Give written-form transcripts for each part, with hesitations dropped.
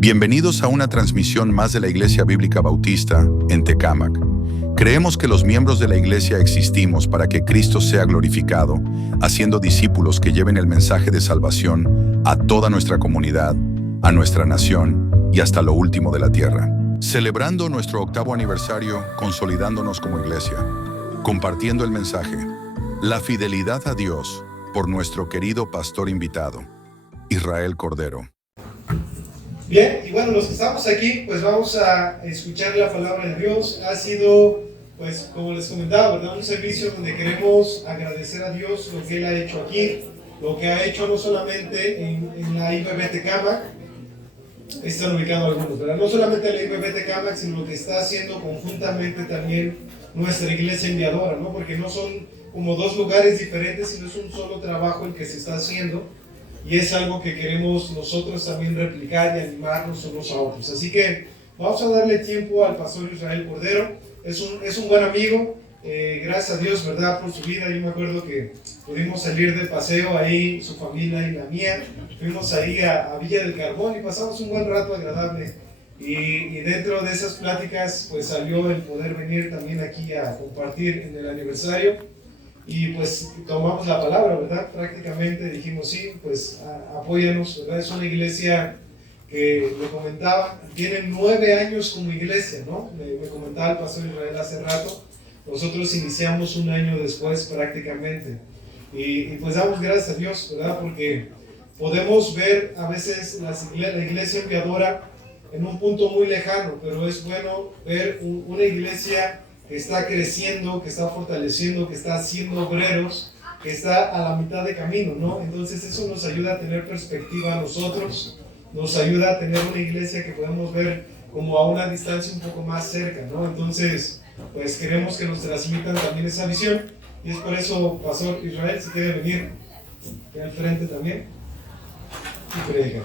Bienvenidos a una transmisión más de la Iglesia Bíblica Bautista en Tecámac. Creemos que los miembros de la Iglesia existimos para que Cristo sea glorificado, haciendo discípulos que lleven el mensaje de salvación a toda nuestra comunidad, a nuestra nación y hasta lo último de la tierra. Celebrando nuestro 8º aniversario, consolidándonos como Iglesia, compartiendo el mensaje, la fidelidad a Dios, por nuestro querido pastor invitado, Israel Cordero. Bien, y bueno, los que estamos aquí, pues vamos a escuchar la palabra de Dios. Ha sido, pues como les comentaba, ¿verdad? Un servicio donde queremos agradecer a Dios lo que Él ha hecho aquí, lo que ha hecho no solamente en la IBB Tecámac, están ubicados algunos, ¿verdad? No solamente la IBB Tecámac, sino lo que está haciendo conjuntamente también nuestra iglesia enviadora, ¿no? Porque no son como dos lugares diferentes, sino es un solo trabajo el que se está haciendo. Y es algo que queremos nosotros también replicar y animarnos unos a otros. Así que vamos a darle tiempo al pastor Israel Cordero. Es un buen amigo. Gracias a Dios, ¿verdad?, por su vida. Yo me acuerdo que pudimos salir de paseo ahí, su familia y la mía. Fuimos ahí a Villa del Carbón y pasamos un buen rato agradable. Y dentro de esas pláticas, pues salió el poder venir también aquí a compartir en el aniversario. Y pues tomamos la palabra, ¿verdad? Prácticamente dijimos, sí, pues apóyanos, ¿verdad? Es una iglesia que, me comentaba, tiene 9 años como iglesia, ¿no? Me comentaba el pastor Israel hace rato. Nosotros iniciamos un año después prácticamente. Y pues damos gracias a Dios, ¿verdad? Porque podemos ver a veces la iglesia enviadora en un punto muy lejano, pero es bueno ver una iglesia que está creciendo, que está fortaleciendo, que está haciendo obreros, que está a la mitad de camino, ¿no? Entonces eso nos ayuda a tener perspectiva a nosotros, nos ayuda a tener una iglesia que podemos ver como a una distancia un poco más cerca, ¿no? Entonces, pues queremos que nos transmitan también esa visión, y es por eso, pastor Israel, si quiere venir aquí al frente también y predicar.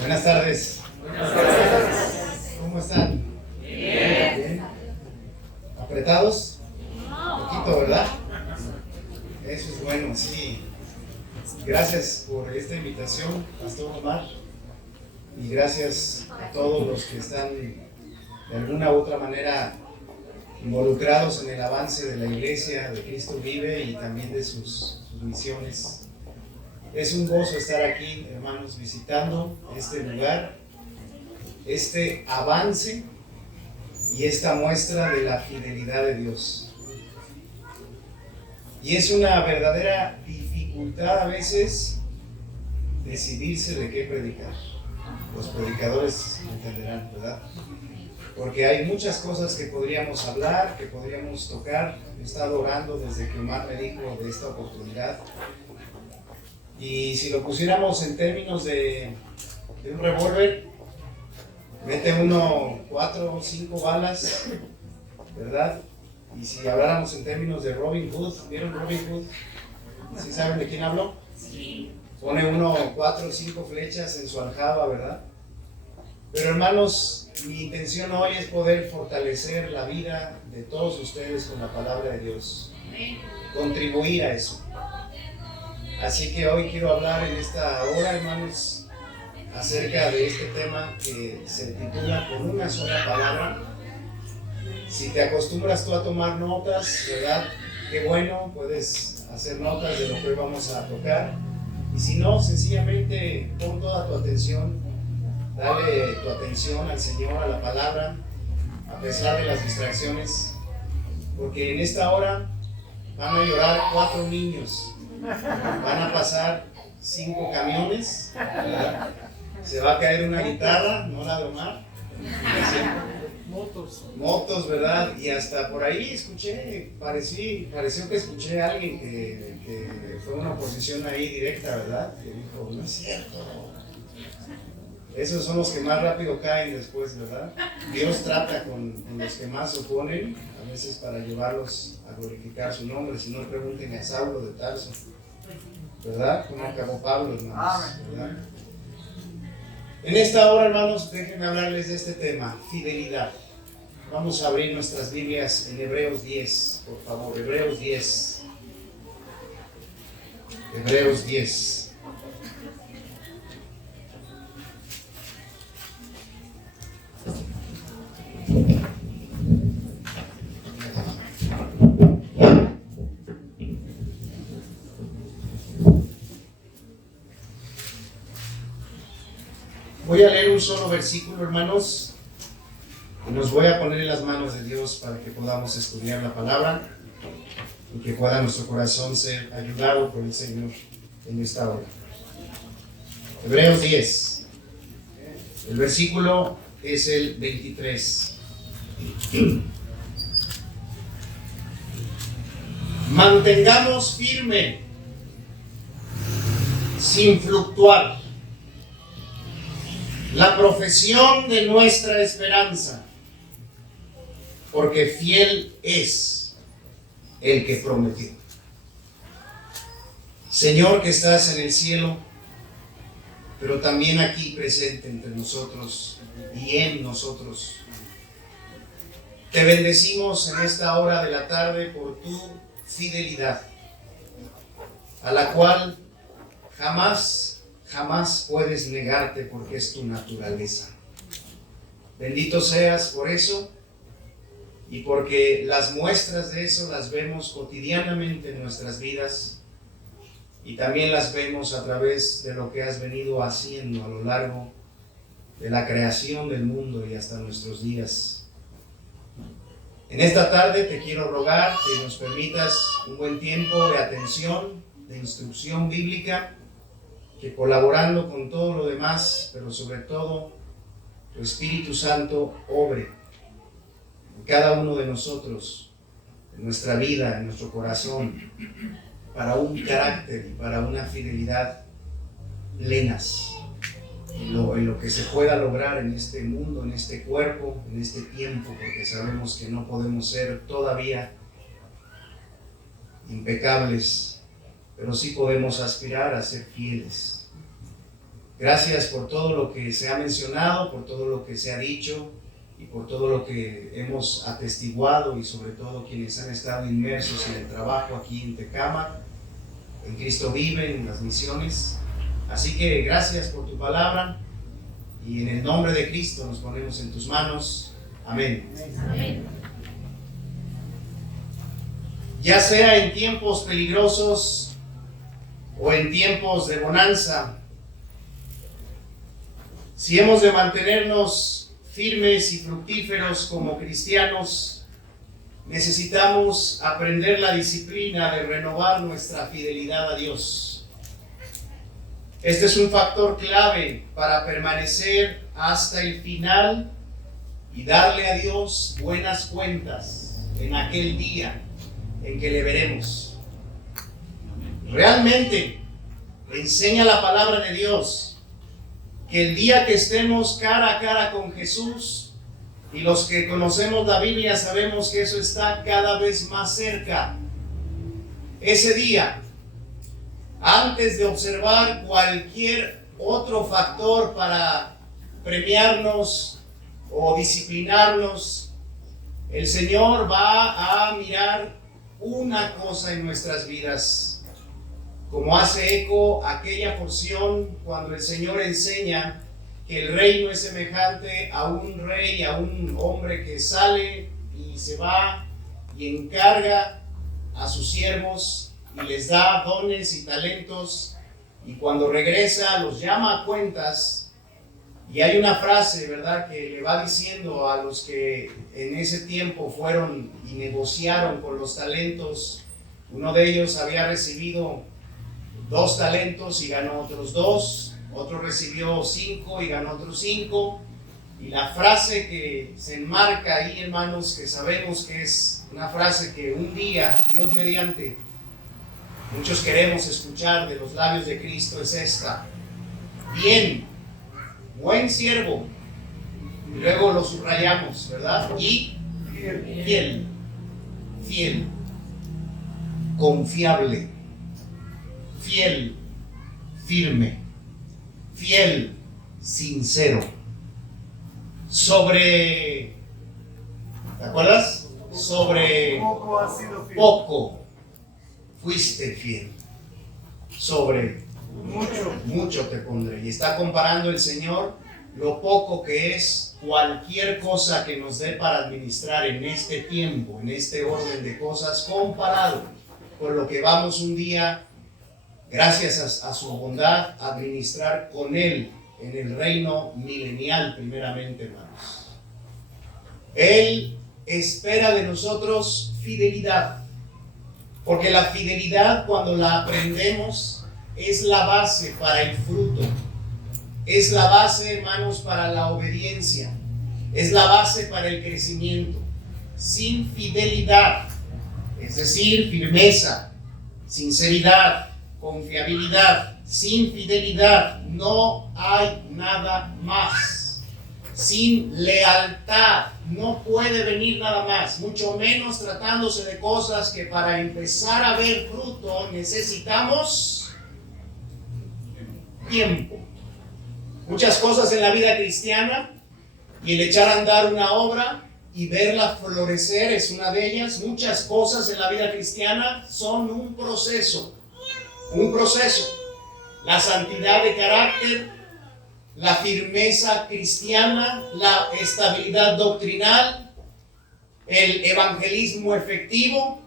Buenas tardes. Buenas tardes. ¿Cómo están? Bien. ¿Bien? ¿Apretados? No. Poquito, ¿verdad? Eso es bueno, sí. Gracias por esta invitación, Pastor Omar. Y gracias a todos los que están de alguna u otra manera involucrados en el avance de la iglesia de Cristo Vive y también de sus misiones. Es un gozo estar aquí, hermanos, visitando este lugar, este avance y esta muestra de la fidelidad de Dios. Y es una verdadera dificultad a veces decidirse de qué predicar. Los predicadores entenderán, ¿verdad? Porque hay muchas cosas que podríamos hablar, que podríamos tocar. He estado orando desde que Omar me dijo de esta oportunidad. Y si lo pusiéramos en términos de un revólver, mete uno 4 o 5 balas, ¿verdad? Y si habláramos en términos de Robin Hood, ¿vieron Robin Hood? ¿Sí saben de quién hablo? Sí. Pone uno 4 o 5 flechas en su aljaba, ¿verdad? Pero hermanos, mi intención hoy es poder fortalecer la vida de todos ustedes con la palabra de Dios. Contribuir a eso. Así que hoy quiero hablar en esta hora, hermanos, acerca de este tema que se titula Con una sola palabra. Si te acostumbras tú a tomar notas, ¿verdad? Qué bueno, puedes hacer notas de lo que hoy vamos a tocar. Y si no, sencillamente pon toda tu atención, dale tu atención al Señor, a la palabra, a pesar de las distracciones. Porque en esta hora van a llorar 4 niños. Van a pasar 5 camiones, ¿verdad? Se va a caer una guitarra, no la de Omar. Motos, ¿verdad? Y hasta por ahí escuché, pareció que escuché a alguien que fue una oposición ahí directa, ¿verdad? Que dijo, no es cierto. Esos son los que más rápido caen después, ¿verdad? Dios trata con los que más se oponen, a veces para llevarlos a glorificar su nombre. Si no, pregunten a Saulo de Tarso, ¿verdad? ¿Cómo acabó Pablo, hermanos? ¿Verdad? En esta hora, hermanos, déjenme hablarles de este tema, fidelidad. Vamos a abrir nuestras Biblias en Hebreos 10, por favor, Hebreos 10. Hebreos 10. Voy a leer un solo versículo, hermanos, y nos voy a poner en las manos de Dios para que podamos estudiar la palabra y que pueda nuestro corazón ser ayudado por el Señor en esta hora. Hebreos 10. El versículo es el 23. Mantengamos firme, sin fluctuar, la profesión de nuestra esperanza, porque fiel es el que prometió. Señor, que estás en el cielo, pero también aquí presente entre nosotros y en nosotros, te bendecimos en esta hora de la tarde por tu fidelidad, a la cual jamás puedes negarte, porque es tu naturaleza. Bendito seas por eso, y porque las muestras de eso las vemos cotidianamente en nuestras vidas, y también las vemos a través de lo que has venido haciendo a lo largo de la creación del mundo y hasta nuestros días. En esta tarde te quiero rogar que nos permitas un buen tiempo de atención, de instrucción bíblica, que colaborando con todo lo demás, pero sobre todo tu Espíritu Santo obre en cada uno de nosotros, en nuestra vida, en nuestro corazón, para un carácter y para una fidelidad plenas en lo que se pueda lograr en este mundo, en este cuerpo, en este tiempo, porque sabemos que no podemos ser todavía impecables, pero sí podemos aspirar a ser fieles. Gracias por todo lo que se ha mencionado, por todo lo que se ha dicho y por todo lo que hemos atestiguado, y sobre todo quienes han estado inmersos en el trabajo aquí en Tecámac, en Cristo Vive, en las misiones. Así que gracias por tu palabra, y en el nombre de Cristo nos ponemos en tus manos. Amén. Amén. Ya sea en tiempos peligrosos o en tiempos de bonanza, si hemos de mantenernos firmes y fructíferos como cristianos, necesitamos aprender la disciplina de renovar nuestra fidelidad a Dios. Este es un factor clave para permanecer hasta el final y darle a Dios buenas cuentas en aquel día en que le veremos. Realmente enseña la palabra de Dios que el día que estemos cara a cara con Jesús, y los que conocemos la Biblia sabemos que eso está cada vez más cerca, ese día, antes de observar cualquier otro factor para premiarnos o disciplinarnos, el Señor va a mirar una cosa en nuestras vidas, como hace eco aquella porción cuando el Señor enseña que el reino es semejante a un rey, a un hombre que sale y se va y encarga a sus siervos y les da dones y talentos, y cuando regresa los llama a cuentas. Y hay una frase, ¿verdad?, que le va diciendo a los que en ese tiempo fueron y negociaron con los talentos. Uno de ellos había recibido 2 talentos y ganó otros 2, otro recibió 5 y ganó otros 5, y la frase que se enmarca ahí, hermanos, que sabemos que es una frase que un día, Dios mediante, muchos queremos escuchar de los labios de Cristo, es esta: bien, buen siervo, y luego lo subrayamos, ¿verdad? Y fiel, confiable, fiel, firme, fiel, sincero. Sobre ¿te acuerdas? Sobre Poco ha sido fiel. poco fuiste fiel. Sobre Mucho. mucho te pondré. Y está comparando el Señor lo poco que es cualquier cosa que nos dé para administrar en este tiempo, en este orden de cosas, comparado con lo que vamos un día, gracias a su bondad, a administrar con Él en el reino milenial, primeramente, hermanos. Él espera de nosotros fidelidad, porque la fidelidad, cuando la aprendemos, es la base para el fruto. Es la base, hermanos, para la obediencia. Es la base para el crecimiento. Sin fidelidad, es decir, firmeza, sinceridad, confiabilidad, sin fidelidad no hay nada más. Sin lealtad no puede venir nada más, mucho menos tratándose de cosas que para empezar a ver fruto necesitamos tiempo. Muchas cosas en la vida cristiana, y el echar a andar una obra y verla florecer es una de ellas. Muchas cosas en la vida cristiana son un proceso. La santidad de carácter, la firmeza cristiana, la estabilidad doctrinal, el evangelismo efectivo,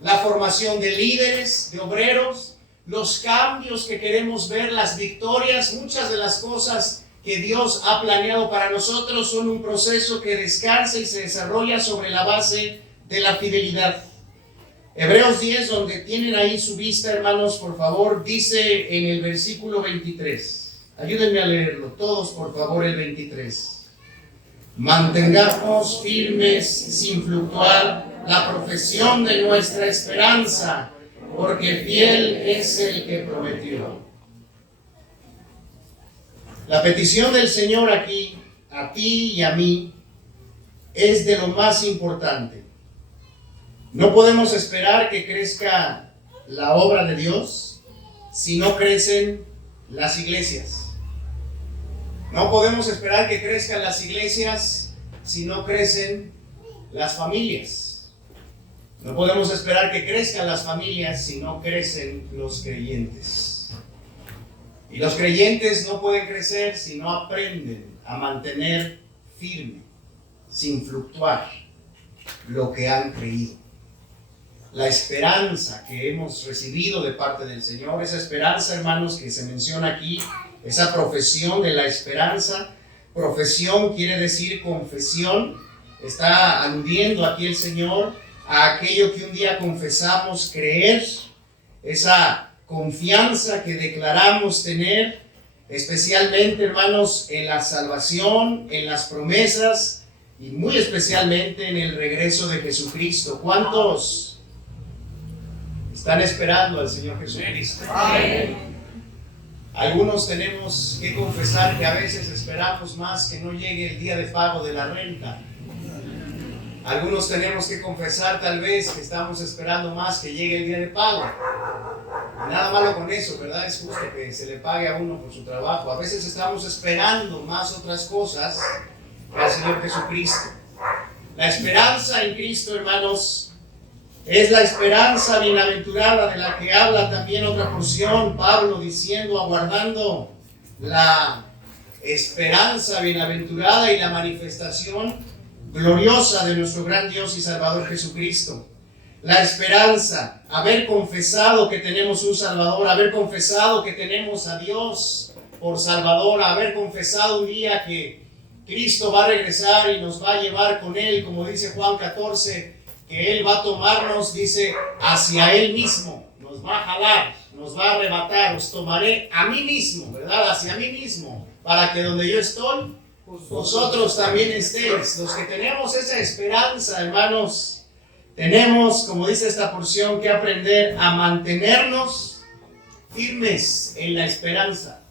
la formación de líderes, de obreros, los cambios que queremos ver, las victorias, muchas de las cosas que Dios ha planeado para nosotros son un proceso que descansa y se desarrolla sobre la base de la fidelidad. Hebreos 10, donde tienen ahí su vista, hermanos, por favor, dice en el versículo 23. Ayúdenme a leerlo, todos, por favor, el 23. Mantengamos firmes, sin fluctuar, la profesión de nuestra esperanza, porque fiel es el que prometió. La petición del Señor aquí, a ti y a mí, es de lo más importante. No podemos esperar que crezca la obra de Dios si no crecen las iglesias. No podemos esperar que crezcan las iglesias si no crecen las familias. No podemos esperar que crezcan las familias si no crecen los creyentes. Y los creyentes no pueden crecer si no aprenden a mantener firme, sin fluctuar, lo que han creído. La esperanza que hemos recibido de parte del Señor, esa esperanza, hermanos, que se menciona aquí, esa profesión de la esperanza. Profesión quiere decir confesión. Está aludiendo aquí el Señor a aquello que un día confesamos creer, esa confianza que declaramos tener, especialmente, hermanos, en la salvación, en las promesas y muy especialmente en el regreso de Jesucristo. ¿Cuántos están esperando al Señor Jesucristo? Amén. Algunos tenemos que confesar que a veces esperamos más que no llegue el día de pago de la renta. Algunos tenemos que confesar tal vez que estamos esperando más que llegue el día de pago. Nada malo con eso, ¿verdad? Es justo que se le pague a uno por su trabajo. A veces estamos esperando más otras cosas que al Señor Jesucristo. La esperanza en Cristo, hermanos, es la esperanza bienaventurada de la que habla también otra porción, Pablo diciendo, aguardando la esperanza bienaventurada y la manifestación gloriosa de nuestro gran Dios y Salvador Jesucristo. La esperanza, haber confesado que tenemos un Salvador, haber confesado que tenemos a Dios por Salvador, haber confesado un día que Cristo va a regresar y nos va a llevar con Él, como dice Juan 14, que Él va a tomarnos, dice, hacia Él mismo, nos va a jalar, nos va a arrebatar, os tomaré a mí mismo, ¿verdad? Hacia mí mismo, para que donde yo estoy, vosotros también estéis. Los que tenemos esa esperanza, hermanos, tenemos, como dice esta porción, que aprender a mantenernos firmes en la esperanza,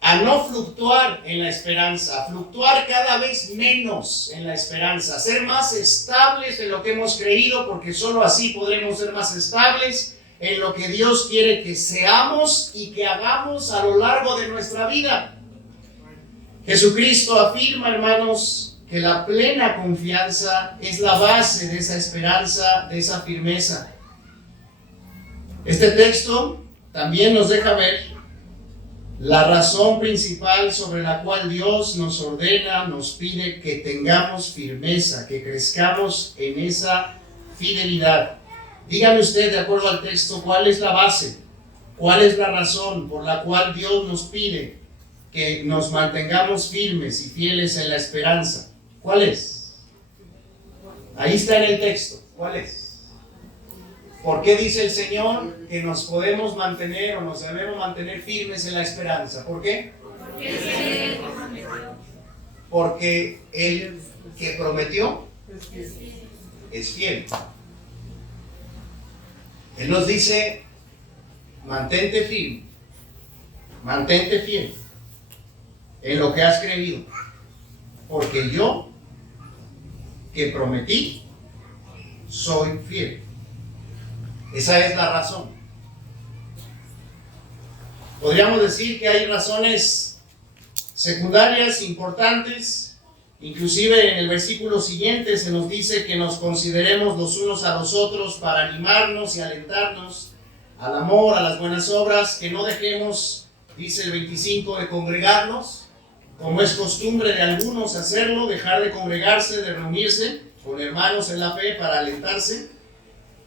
a no fluctuar en la esperanza, a fluctuar cada vez menos en la esperanza, a ser más estables en lo que hemos creído, porque solo así podremos ser más estables en lo que Dios quiere que seamos y que hagamos a lo largo de nuestra vida. Jesucristo afirma, hermanos, que la plena confianza es la base de esa esperanza, de esa firmeza. Este texto también nos deja ver la razón principal sobre la cual Dios nos ordena, nos pide que tengamos firmeza, que crezcamos en esa fidelidad. Dígame usted, de acuerdo al texto, ¿cuál es la base? ¿Cuál es la razón por la cual Dios nos pide que nos mantengamos firmes y fieles en la esperanza? ¿Cuál es? Ahí está en el texto. ¿Cuál es? ¿Por qué dice el Señor que nos podemos mantener o nos debemos mantener firmes en la esperanza? ¿Por qué? Porque el que prometió es fiel. Él nos dice, mantente firme, mantente fiel en lo que has creído, porque yo que prometí soy fiel. Esa es la razón. Podríamos decir que hay razones secundarias importantes. Inclusive en el versículo siguiente se nos dice que nos consideremos los unos a los otros para animarnos y alentarnos al amor, a las buenas obras, que no dejemos, dice el 25, de congregarnos, como es costumbre de algunos hacerlo, dejar de congregarse, de reunirse con hermanos en la fe para alentarse.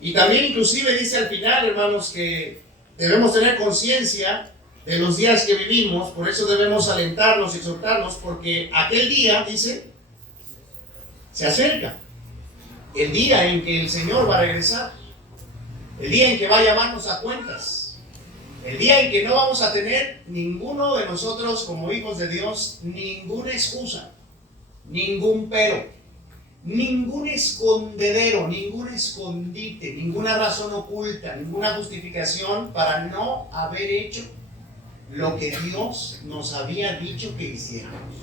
Y también inclusive dice al final, hermanos, que debemos tener conciencia de los días que vivimos, por eso debemos alentarnos y exhortarnos, porque aquel día, dice, se acerca. El día en que el Señor va a regresar, el día en que va a llamarnos a cuentas, el día en que no vamos a tener ninguno de nosotros como hijos de Dios ninguna excusa, ningún pero, ningún escondedero, ningún escondite, ninguna razón oculta, ninguna justificación para no haber hecho lo que Dios nos había dicho que hiciéramos.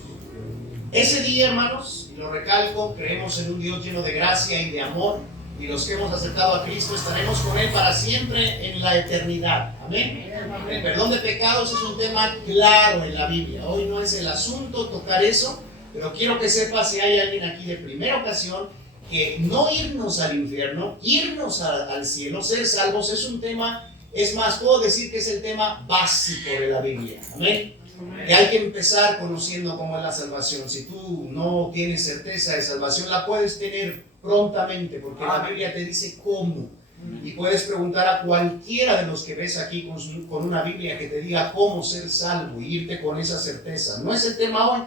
Ese día, hermanos, y lo recalco, creemos en un Dios lleno de gracia y de amor, y los que hemos aceptado a Cristo estaremos con Él para siempre en la eternidad. Amén. El perdón de pecados es un tema claro en la Biblia. Hoy no es el asunto tocar eso, pero quiero que sepa, si hay alguien aquí de primera ocasión, que no irnos al infierno, irnos al cielo, ser salvos, es un tema, es más, puedo decir que es el tema básico de la Biblia. Amén. Que hay que empezar conociendo cómo es la salvación. Si tú no tienes certeza de salvación, la puedes tener prontamente, porque la Biblia te dice cómo. Y puedes preguntar a cualquiera de los que ves aquí con una Biblia que te diga cómo ser salvo y irte con esa certeza. No es el tema hoy.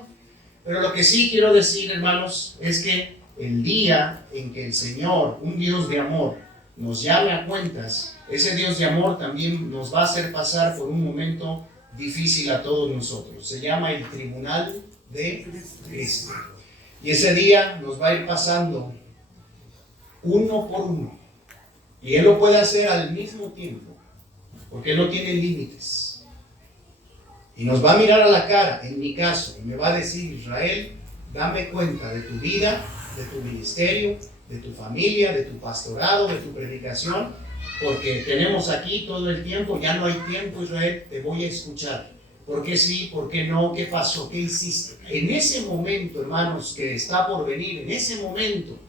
Pero lo que sí quiero decir, hermanos, es que el día en que el Señor, un Dios de amor, nos llame a cuentas, ese Dios de amor también nos va a hacer pasar por un momento difícil a todos nosotros. Se llama el tribunal de Cristo. Y ese día nos va a ir pasando uno por uno. Y Él lo puede hacer al mismo tiempo, porque Él no tiene límites. Y nos va a mirar a la cara, en mi caso, y me va a decir, Israel, dame cuenta de tu vida, de tu ministerio, de tu familia, de tu pastorado, de tu predicación, porque tenemos aquí todo el tiempo, ya no hay tiempo, Israel, te voy a escuchar. ¿Por qué sí? ¿Por qué no? ¿Qué pasó? ¿Qué hiciste? En ese momento, hermanos, que está por venir, en ese momento,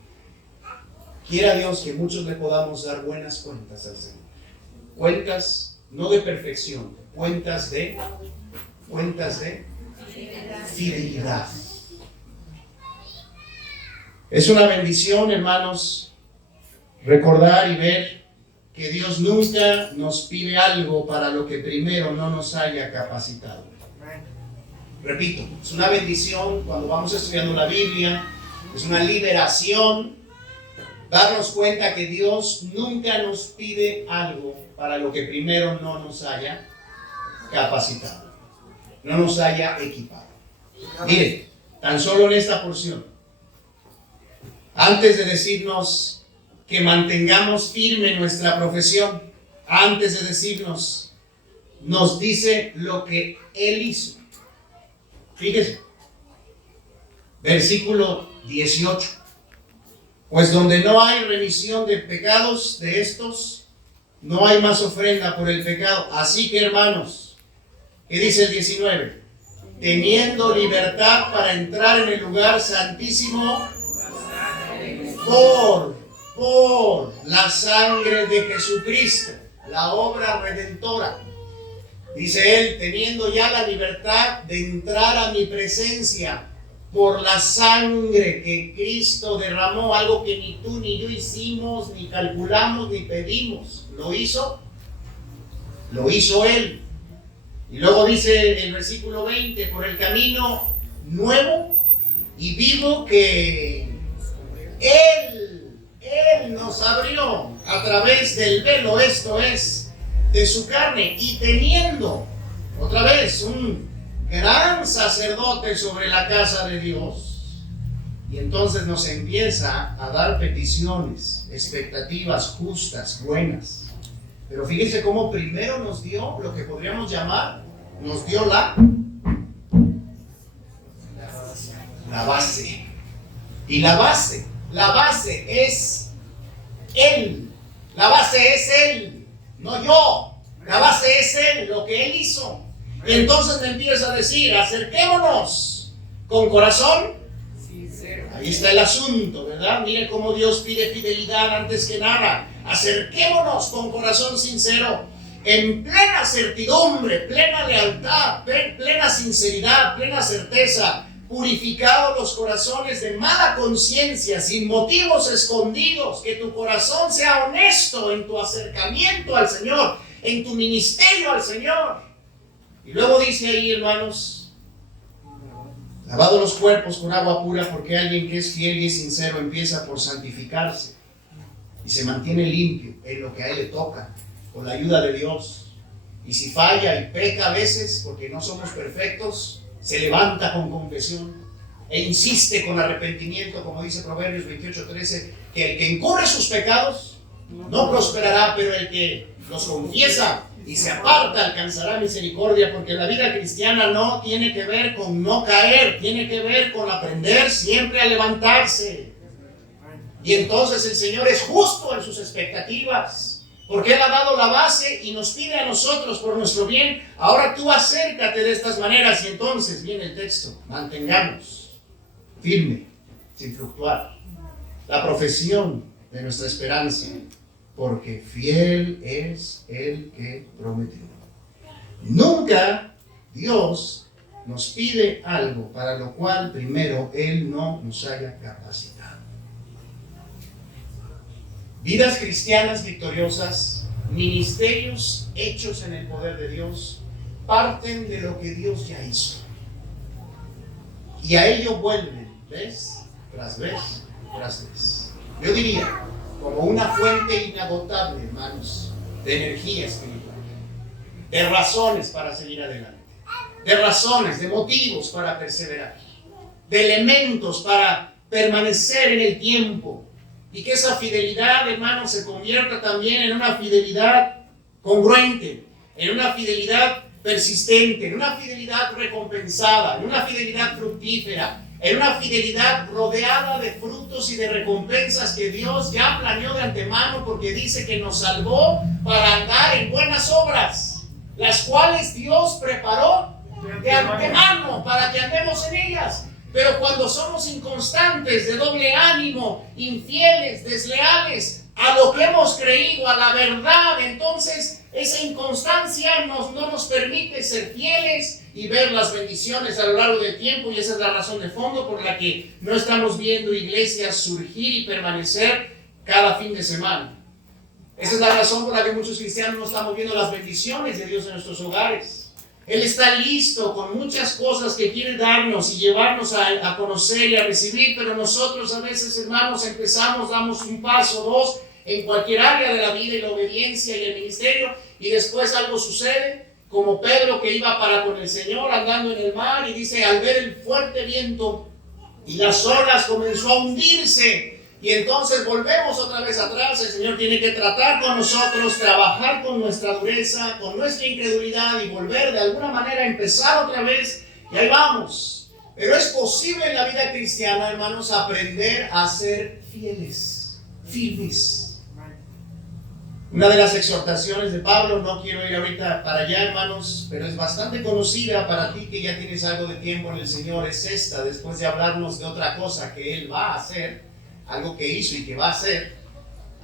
quiera Dios que muchos le podamos dar buenas cuentas al Señor. Cuentas no de perfección, cuentas de fidelidad. Es una bendición, hermanos, recordar y ver que Dios nunca nos pide algo para lo que primero no nos haya capacitado. Repito, es una bendición cuando vamos estudiando la Biblia, es una liberación darnos cuenta que Dios nunca nos pide algo para lo que primero no nos haya capacitado, no nos haya equipado. Mire, tan solo en esta porción, antes de decirnos que mantengamos firme nuestra profesión, antes de decirnos, nos dice lo que Él hizo. Fíjese, versículo 18. Pues donde no hay remisión de pecados de estos, no hay más ofrenda por el pecado. Así que, hermanos, ¿qué dice el 19? teniendo libertad para entrar en el lugar santísimo por la sangre de Jesucristo, la obra redentora. Dice él, teniendo ya la libertad de entrar a mi presencia por la sangre que Cristo derramó, algo que ni tú ni yo hicimos, ni calculamos, ni pedimos. ¿Lo hizo? Lo hizo él. Y luego dice el versículo 20, por el camino nuevo y vivo que Él nos abrió a través del velo, esto es, de su carne, y teniendo otra vez un gran sacerdote sobre la casa de Dios. Y entonces nos empieza a dar peticiones, expectativas justas, buenas. Pero fíjense cómo primero nos dio lo que podríamos llamar, nos dio la base. Y la base es Él. La base es Él, no yo. La base es Él, lo que Él hizo. Y entonces me empieza a decir, acerquémonos con corazón. Ahí está el asunto, ¿verdad? Mire cómo Dios pide fidelidad antes que nada. Acerquémonos con corazón sincero, en plena certidumbre, plena lealtad, plena sinceridad, plena certeza, purificados los corazones de mala conciencia, sin motivos escondidos, que tu corazón sea honesto en tu acercamiento al Señor, en tu ministerio al Señor. Y luego dice ahí, hermanos, lavado los cuerpos con agua pura, porque alguien que es fiel y sincero empieza por santificarse y se mantiene limpio en lo que a él le toca, con la ayuda de Dios. Y si falla y peca a veces, porque no somos perfectos, se levanta con confesión e insiste con arrepentimiento, como dice Proverbios 28:13, que el que encubre sus pecados no prosperará, pero el que los confiesa y se aparta alcanzará misericordia, porque la vida cristiana no tiene que ver con no caer, tiene que ver con aprender siempre a levantarse. Y entonces el Señor es justo en sus expectativas, porque Él ha dado la base y nos pide a nosotros por nuestro bien. Ahora tú acércate de estas maneras. Y entonces viene el texto: mantengamos firme, sin fluctuar, la profesión de nuestra esperanza, porque fiel es el que prometió. Nunca Dios nos pide algo para lo cual primero Él no nos haya capacitado. Vidas cristianas victoriosas, ministerios hechos en el poder de Dios, parten de lo que Dios ya hizo. Y a ello vuelven, vez tras vez, tras vez. Yo diría, como una fuente inagotable, hermanos, de energía espiritual, de razones para seguir adelante, de razones, de motivos para perseverar, de elementos para permanecer en el tiempo. Y que esa fidelidad, hermanos, se convierta también en una fidelidad congruente, en una fidelidad persistente, en una fidelidad recompensada, en una fidelidad fructífera, en una fidelidad rodeada de frutos y de recompensas que Dios ya planeó de antemano, porque dice que nos salvó para andar en buenas obras, las cuales Dios preparó de antemano para que andemos en ellas. Pero cuando somos inconstantes, de doble ánimo, infieles, desleales a lo que hemos creído, a la verdad, entonces esa inconstancia no nos permite ser fieles y ver las bendiciones a lo largo del tiempo. Y esa es la razón de fondo por la que no estamos viendo iglesias surgir y permanecer cada fin de semana. Esa es la razón por la que muchos cristianos no estamos viendo las bendiciones de Dios en nuestros hogares. Él está listo con muchas cosas que quiere darnos y llevarnos a conocer y a recibir, pero nosotros a veces, hermanos, damos un paso, dos, en cualquier área de la vida y la obediencia y el ministerio, y después algo sucede, como Pedro que iba para con el Señor andando en el mar, y dice, al ver el fuerte viento y las olas comenzó a hundirse. Y entonces volvemos otra vez atrás. El Señor tiene que tratar con nosotros, trabajar con nuestra dureza, con nuestra incredulidad, y volver de alguna manera a empezar otra vez. Y ahí vamos. Pero es posible en la vida cristiana, hermanos, aprender a ser fieles, firmes. Una de las exhortaciones de Pablo, no quiero ir ahorita para allá, hermanos, pero es bastante conocida para ti que ya tienes algo de tiempo en el Señor, es esta, después de hablarnos de otra cosa que Él va a hacer, algo que hizo y que va a hacer.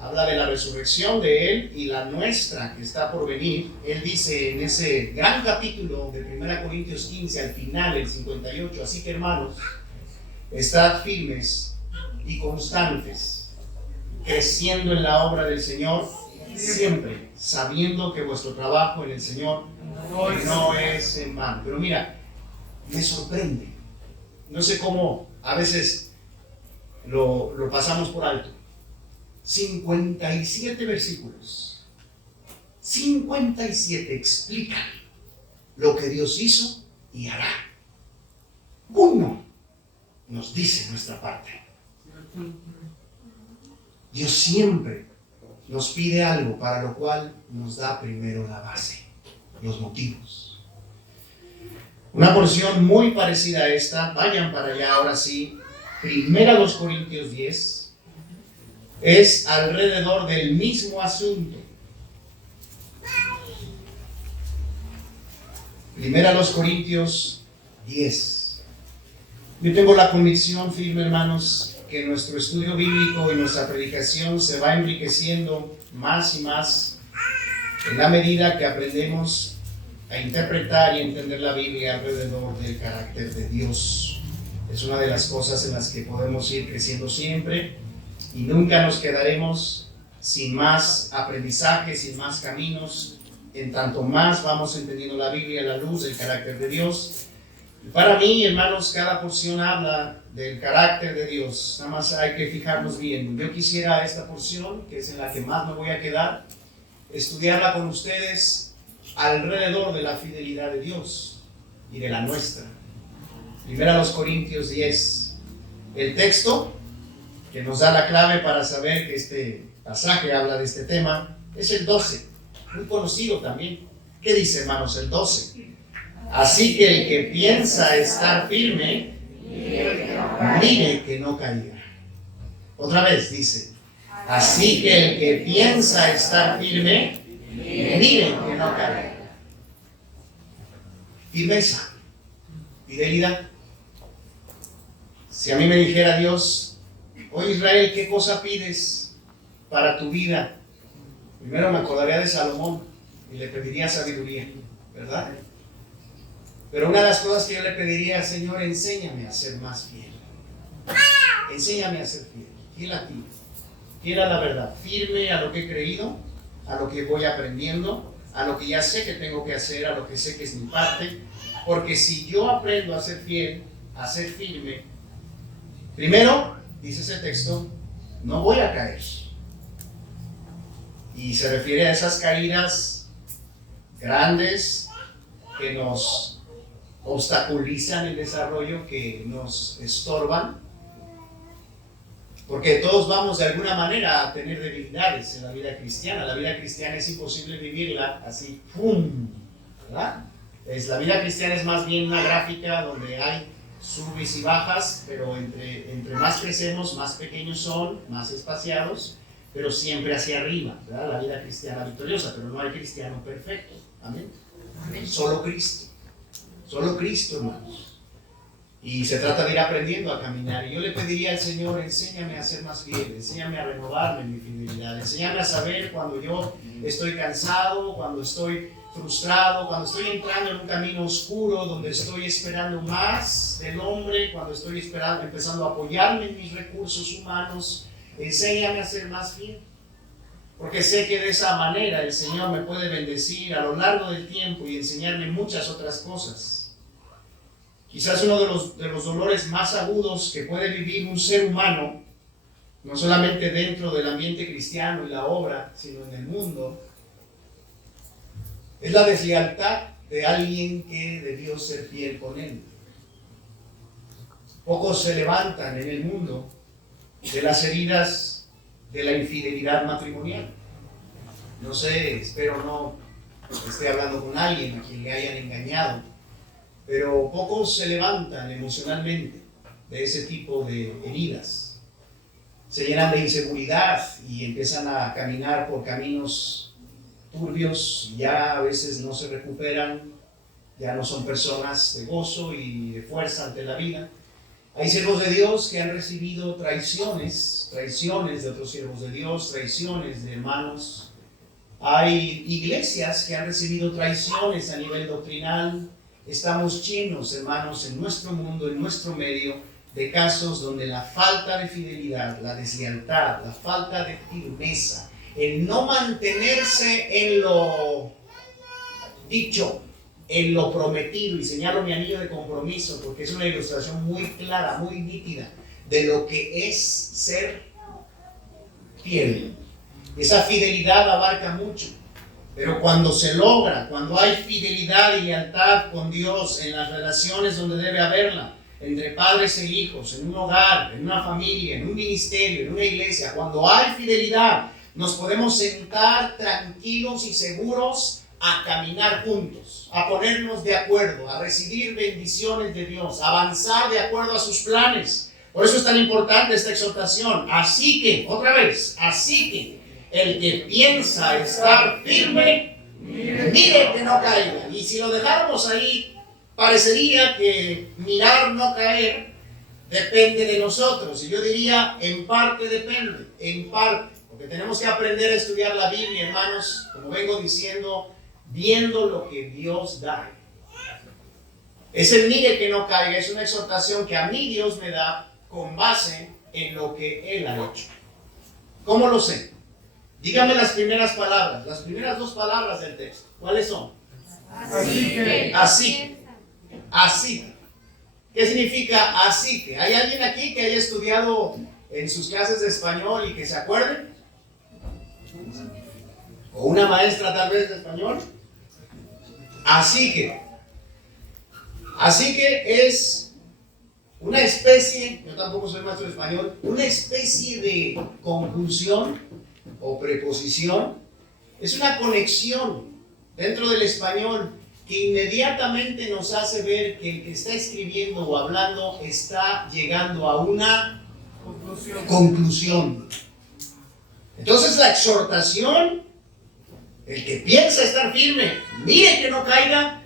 Habla de la resurrección de Él y la nuestra que está por venir. Él dice en ese gran capítulo de 1 Corintios 15, al final, el 58, así que hermanos, estad firmes y constantes, creciendo en la obra del Señor, siempre sabiendo que vuestro trabajo en el Señor no es en vano. Pero mira, me sorprende. No sé cómo a veces lo pasamos por alto. 57 versículos. 57 explican lo que Dios hizo y hará. Uno nos dice nuestra parte. Dios siempre nos pide algo para lo cual nos da primero la base, los motivos. Una porción muy parecida a esta, vayan para allá ahora sí, 1 Corintios 10, es alrededor del mismo asunto. 1 Corintios 10. Yo tengo la convicción firme, hermanos, que nuestro estudio bíblico y nuestra predicación se va enriqueciendo más y más en la medida que aprendemos a interpretar y entender la Biblia alrededor del carácter de Dios. Es una de las cosas en las que podemos ir creciendo siempre y nunca nos quedaremos sin más aprendizaje, sin más caminos, en tanto más vamos entendiendo la Biblia a la luz del carácter de Dios. Para mí, hermanos, cada porción habla del carácter de Dios. Nada más hay que fijarnos bien. Yo quisiera esta porción, que es en la que más me voy a quedar, estudiarla con ustedes alrededor de la fidelidad de Dios y de la nuestra. 1 Corintios 10. El texto que nos da la clave para saber que este pasaje habla de este tema es el 12. Muy conocido también. ¿Qué dice, hermanos, el 12? Así que el que piensa estar firme, mire que no caiga. Otra vez dice, así que el que piensa estar firme, mire que no caiga. Firmeza, fidelidad. Si a mí me dijera Dios, oye Israel, ¿qué cosa pides para tu vida? Primero me acordaría de Salomón y le pediría sabiduría, ¿verdad? Pero una de las cosas que yo le pediría, Señor, enséñame a ser más fiel. Enséñame a ser fiel, fiel a ti, fiel a la verdad, firme a lo que he creído, a lo que voy aprendiendo, a lo que ya sé que tengo que hacer, a lo que sé que es mi parte. Porque si yo aprendo a ser fiel, a ser firme, primero, dice ese texto, no voy a caer. Y se refiere a esas caídas grandes que nos obstaculizan el desarrollo, que nos estorban, porque todos vamos de alguna manera a tener debilidades en la vida cristiana. La vida cristiana es imposible vivirla así, ¡pum!, ¿verdad? La vida cristiana es más bien una gráfica donde hay subes y bajas, pero entre más crecemos, más pequeños son, más espaciados, pero siempre hacia arriba, ¿verdad? La vida cristiana victoriosa, pero no hay cristiano perfecto. Amén. Solo Cristo. Solo Cristo, hermanos. Y se trata de ir aprendiendo a caminar. Y yo le pediría al Señor, enséñame a ser más fiel, enséñame a renovarme en mi fidelidad, enséñame a saber cuando yo estoy cansado, cuando estoy frustrado, cuando estoy entrando en un camino oscuro, donde estoy esperando más del hombre, cuando estoy empezando a apoyarme en mis recursos humanos. Enséñame a ser más fiel. Porque sé que de esa manera el Señor me puede bendecir a lo largo del tiempo y enseñarme muchas otras cosas. Quizás uno de los dolores más agudos que puede vivir un ser humano, no solamente dentro del ambiente cristiano y la obra, sino en el mundo, es la deslealtad de alguien que debió ser fiel con él. Pocos se levantan en el mundo de las heridas de la infidelidad matrimonial. No sé, espero no esté hablando con alguien a quien le hayan engañado, pero pocos se levantan emocionalmente de ese tipo de heridas. se llenan de inseguridad y empiezan a caminar por caminos turbios, y ya a veces no se recuperan, ya no son personas de gozo y de fuerza ante la vida. Hay siervos de Dios que han recibido traiciones de otros siervos de Dios, traiciones de hermanos. Hay iglesias que han recibido traiciones a nivel doctrinal. Estamos llenos, hermanos, en nuestro mundo, en nuestro medio, de casos donde la falta de fidelidad, la deslealtad, la falta de firmeza, el no mantenerse en lo dicho, en lo prometido, y señalo mi anillo de compromiso porque es una ilustración muy clara, muy nítida de lo que es ser fiel. Esa fidelidad abarca mucho, pero cuando se logra, cuando hay fidelidad y lealtad con Dios en las relaciones donde debe haberla, entre padres e hijos, en un hogar, en una familia, en un ministerio, en una iglesia, cuando hay fidelidad, nos podemos sentar tranquilos y seguros a caminar juntos, a ponernos de acuerdo, a recibir bendiciones de Dios, a avanzar de acuerdo a sus planes. Por eso es tan importante esta exhortación. Así que, otra vez, así que el que piensa estar firme, mire que no caiga. Y si lo dejáramos ahí, parecería que mirar no caer depende de nosotros. Y yo diría, en parte depende, en parte. Porque tenemos que aprender a estudiar la Biblia, hermanos, como vengo diciendo, viendo lo que Dios da. Ese mire que no caiga es una exhortación que a mí Dios me da con base en lo que Él ha hecho. ¿Cómo lo sé? Dígame las primeras palabras, las primeras dos palabras del texto. ¿Cuáles son? Así que. Así. ¿Qué significa así que? ¿Hay alguien aquí que haya estudiado en sus clases de español y que se acuerden? ¿O una maestra tal vez de español? Así que es una especie, yo tampoco soy maestro de español, una especie de conjunción o preposición. Es una conexión dentro del español que inmediatamente nos hace ver que el que está escribiendo o hablando está llegando a una conclusión. Entonces la exhortación, el que piensa estar firme, mire que no caiga,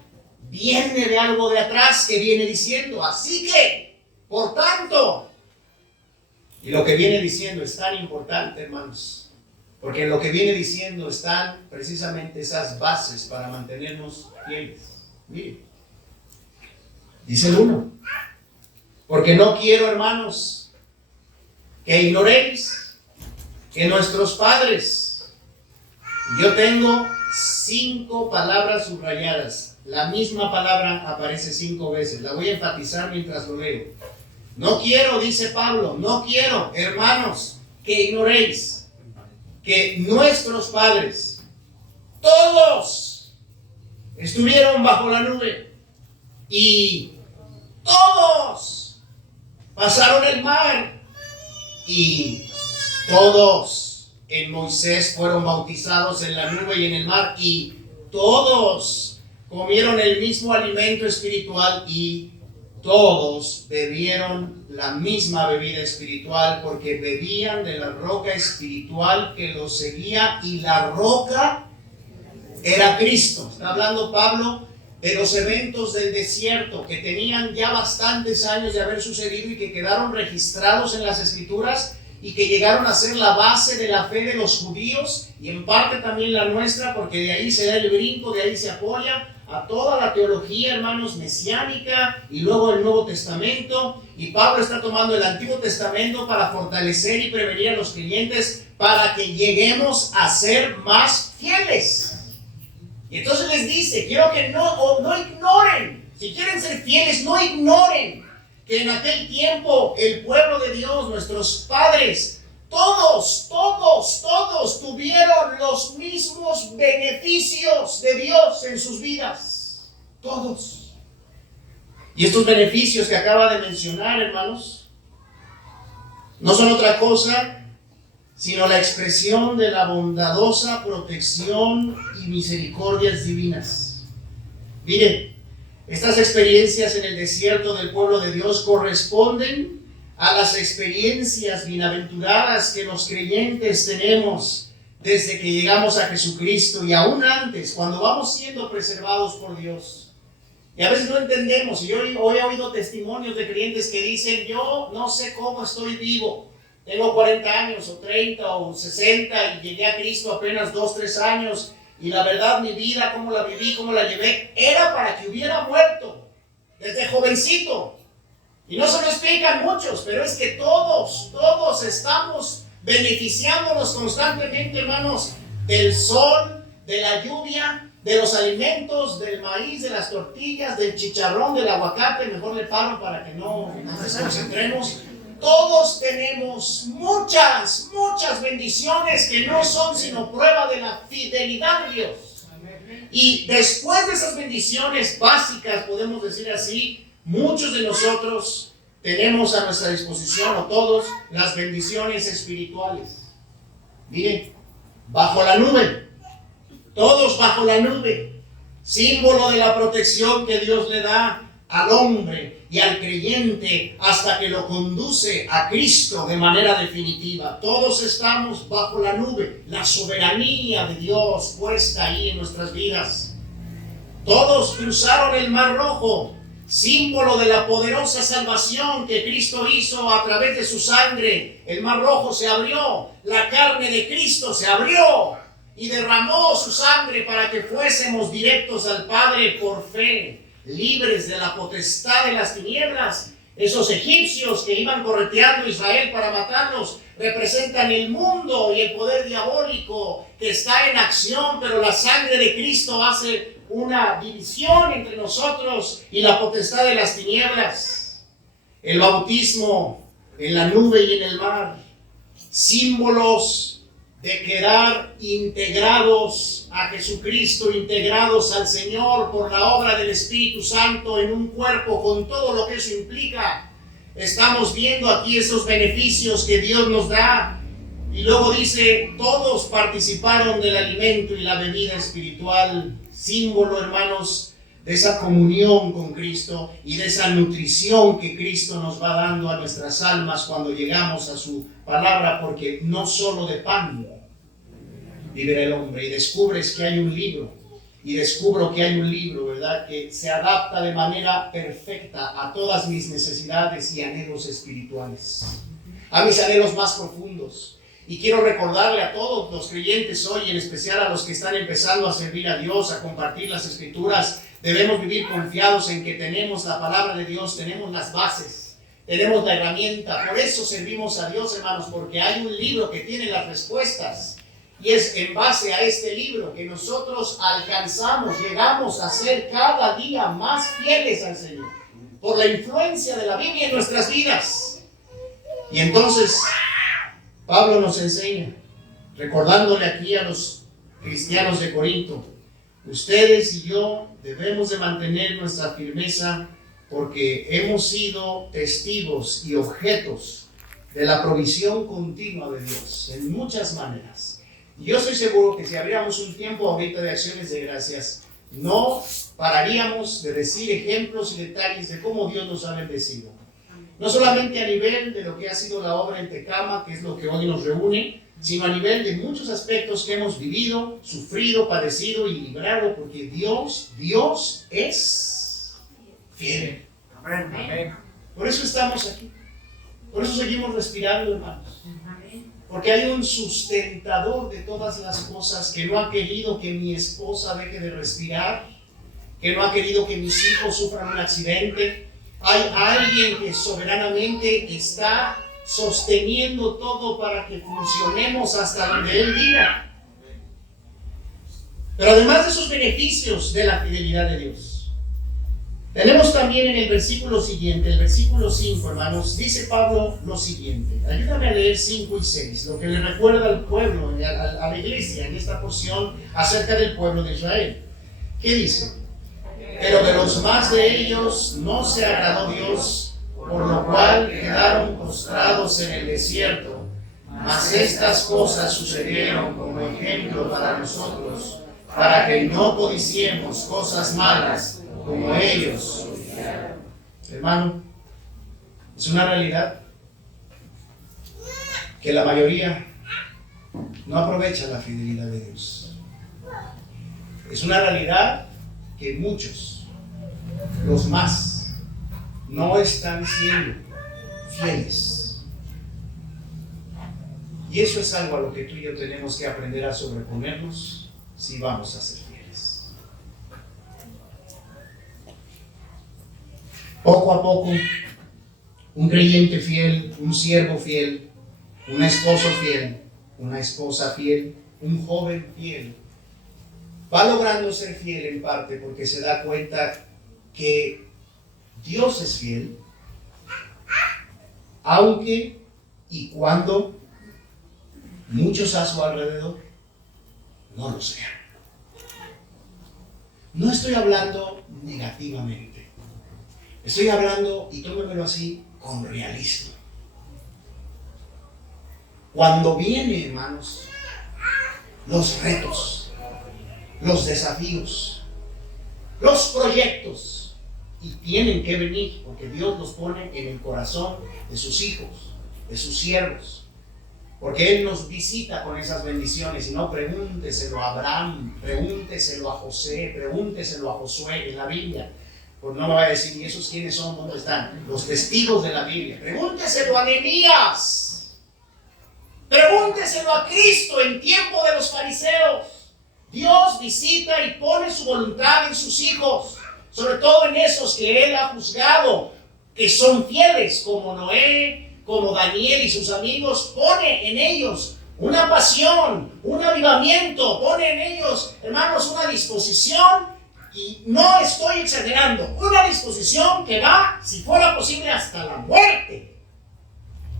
viene de algo de atrás que viene diciendo, así que, por tanto, y lo que viene diciendo es tan importante, hermanos, porque en lo que viene diciendo están precisamente esas bases para mantenernos fieles. Mire, dice el 1, porque no quiero, hermanos, que ignoréis que nuestros padres, yo tengo 5 palabras subrayadas, la misma palabra aparece 5 veces, la voy a enfatizar mientras lo leo. No quiero, dice Pablo, no quiero, hermanos, que ignoréis que nuestros padres, todos, estuvieron bajo la nube y todos pasaron el mar y todos en Moisés fueron bautizados en la nube y en el mar y todos comieron el mismo alimento espiritual y todos bebieron la misma bebida espiritual porque bebían de la roca espiritual que los seguía y la roca era Cristo. Está hablando Pablo de los eventos del desierto que tenían ya bastantes años de haber sucedido y que quedaron registrados en las Escrituras y que llegaron a ser la base de la fe de los judíos y en parte también la nuestra, porque de ahí se da el brinco, de ahí se apoya a toda la teología, hermanos, mesiánica y luego el Nuevo Testamento. Y Pablo está tomando el Antiguo Testamento para fortalecer y prevenir a los creyentes para que lleguemos a ser más fieles. Y entonces les dice, quiero que no ignoren, si quieren ser fieles, no ignoren que en aquel tiempo el pueblo de Dios, nuestros padres, todos tuvieron los mismos beneficios de Dios en sus vidas. Todos. Y estos beneficios que acaba de mencionar, hermanos, no son otra cosa sino la expresión de la bondadosa protección y misericordias divinas. Miren, estas experiencias en el desierto del pueblo de Dios corresponden a las experiencias bienaventuradas que los creyentes tenemos desde que llegamos a Jesucristo y aún antes, cuando vamos siendo preservados por Dios. Y a veces no entendemos, y hoy he oído testimonios de creyentes que dicen, yo no sé cómo estoy vivo, tengo 40 años o 30 o 60 y llegué a Cristo apenas 2, 3 años y la verdad mi vida, cómo la viví, cómo la llevé, era para que hubiera muerto desde jovencito. Y no se lo explican muchos, pero es que todos estamos beneficiándonos constantemente, hermanos, del sol, de la lluvia, de los alimentos, del maíz, de las tortillas, del chicharrón, del aguacate. Mejor le paro para que no nos desconcentremos. Todos tenemos muchas bendiciones que no son sino prueba de la fidelidad de Dios. Y después de esas bendiciones básicas, podemos decir así, muchos de nosotros tenemos a nuestra disposición, o todos, las bendiciones espirituales. Miren, bajo la nube, todos bajo la nube, símbolo de la protección que Dios le da al hombre y al creyente hasta que lo conduce a Cristo de manera definitiva. Todos estamos bajo la nube, la soberanía de Dios puesta ahí en nuestras vidas. Todos cruzaron el Mar Rojo, símbolo de la poderosa salvación que Cristo hizo a través de su sangre. El Mar Rojo se abrió, la carne de Cristo se abrió y derramó su sangre para que fuésemos directos al Padre por fe, libres de la potestad de las tinieblas. Esos egipcios que iban correteando a Israel para matarlos representan el mundo y el poder diabólico que está en acción, pero la sangre de Cristo hace una división entre nosotros y la potestad de las tinieblas. El bautismo en la nube y en el mar, símbolos de quedar integrados a Jesucristo, integrados al Señor por la obra del Espíritu Santo en un cuerpo con todo lo que eso implica. Estamos viendo aquí esos beneficios que Dios nos da. Y luego dice, todos participaron del alimento y la bebida espiritual, símbolo, hermanos, de esa comunión con Cristo y de esa nutrición que Cristo nos va dando a nuestras almas cuando llegamos a su palabra, porque no solo de pan vivirá el hombre. Y descubres que hay un libro, y descubro que hay un libro, ¿verdad?, que se adapta de manera perfecta a todas mis necesidades y anhelos espirituales, a mis anhelos más profundos. Y quiero recordarle a todos los creyentes hoy, en especial a los que están empezando a servir a Dios, a compartir las Escrituras, debemos vivir confiados en que tenemos la palabra de Dios, tenemos las bases, tenemos la herramienta. Por eso servimos a Dios, hermanos, porque hay un libro que tiene las respuestas. Y es en base a este libro que nosotros alcanzamos, llegamos a ser cada día más fieles al Señor, por la influencia de la Biblia en nuestras vidas. Y entonces Pablo nos enseña, recordándole aquí a los cristianos de Corinto, ustedes y yo debemos de mantener nuestra firmeza porque hemos sido testigos y objetos de la provisión continua de Dios en muchas maneras. Y yo estoy seguro que si abriéramos un tiempo ahorita de acciones de gracias, no pararíamos de decir ejemplos y detalles de cómo Dios nos ha bendecido. No solamente a nivel de lo que ha sido la obra en Tecama, que es lo que hoy nos reúne, sino a nivel de muchos aspectos que hemos vivido, sufrido, padecido y librado, porque Dios es fiel. Amén. Amén. Por eso estamos aquí. Por eso seguimos respirando, hermanos. Porque hay un sustentador de todas las cosas que no ha querido que mi esposa deje de respirar, que no ha querido que mis hijos sufran un accidente. Hay alguien que soberanamente está sosteniendo todo para que funcionemos hasta donde Él diga. Pero además de esos beneficios de la fidelidad de Dios, tenemos también en el versículo siguiente, el versículo 5, hermanos, dice Pablo lo siguiente. Ayúdame a leer 5 y 6, lo que le recuerda al pueblo, a la iglesia en esta porción acerca del pueblo de Israel. ¿Qué dice? Pero de los más de ellos no se agradó Dios, por lo cual quedaron postrados en el desierto. Mas estas cosas sucedieron como ejemplo para nosotros, para que no codiciemos cosas malas como ellos. Hermano, es una realidad. que la mayoría no aprovecha la fidelidad de Dios. Es una realidad que muchos, los más, no están siendo fieles. Y eso es algo a lo que tú y yo tenemos que aprender a sobreponernos si vamos a ser fieles. Poco a poco, un creyente fiel, un siervo fiel, un esposo fiel, una esposa fiel, un joven fiel, va logrando ser fiel en parte porque se da cuenta que Dios es fiel, aunque y cuando muchos a su alrededor no lo sean. No estoy hablando negativamente, estoy hablando, y tómemelo así, con realismo. Cuando vienen, hermanos, los retos, los desafíos, los proyectos, y tienen que venir porque Dios los pone en el corazón de sus hijos, de sus siervos, porque Él nos visita con esas bendiciones. Y no, pregúnteselo a Abraham, pregúnteselo a José, pregúnteselo a Josué en la Biblia. Pues no me va a decir, ¿y esos quiénes son? ¿Dónde están? Los testigos de la Biblia. Pregúnteselo a Nehemías. Pregúnteselo a Cristo en tiempo de los fariseos. Dios visita y pone su voluntad en sus hijos, sobre todo en esos que Él ha juzgado, que son fieles, como Noé, como Daniel y sus amigos. Pone en ellos una pasión, un avivamiento, pone en ellos, hermanos, una disposición, y no estoy exagerando, una disposición que va, si fuera posible, hasta la muerte,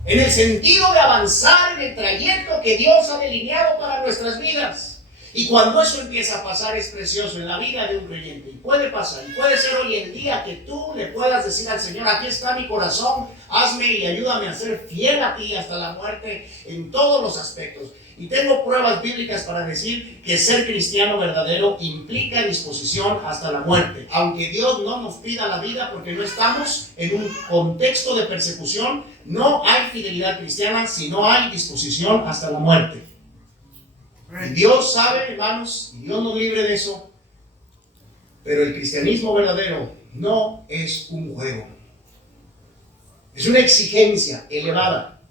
en el sentido de avanzar en el trayecto que Dios ha delineado para nuestras vidas. Y cuando eso empieza a pasar, es precioso en la vida de un creyente. Y puede pasar, y puede ser hoy en día que tú le puedas decir al Señor: aquí está mi corazón, hazme y ayúdame a ser fiel a ti hasta la muerte en todos los aspectos. Y tengo pruebas bíblicas para decir que ser cristiano verdadero implica disposición hasta la muerte. Aunque Dios no nos pida la vida porque no estamos en un contexto de persecución, no hay fidelidad cristiana si no hay disposición hasta la muerte. Y Dios sabe, hermanos, y Dios nos libre de eso, pero el cristianismo verdadero no es un juego. Es una exigencia elevada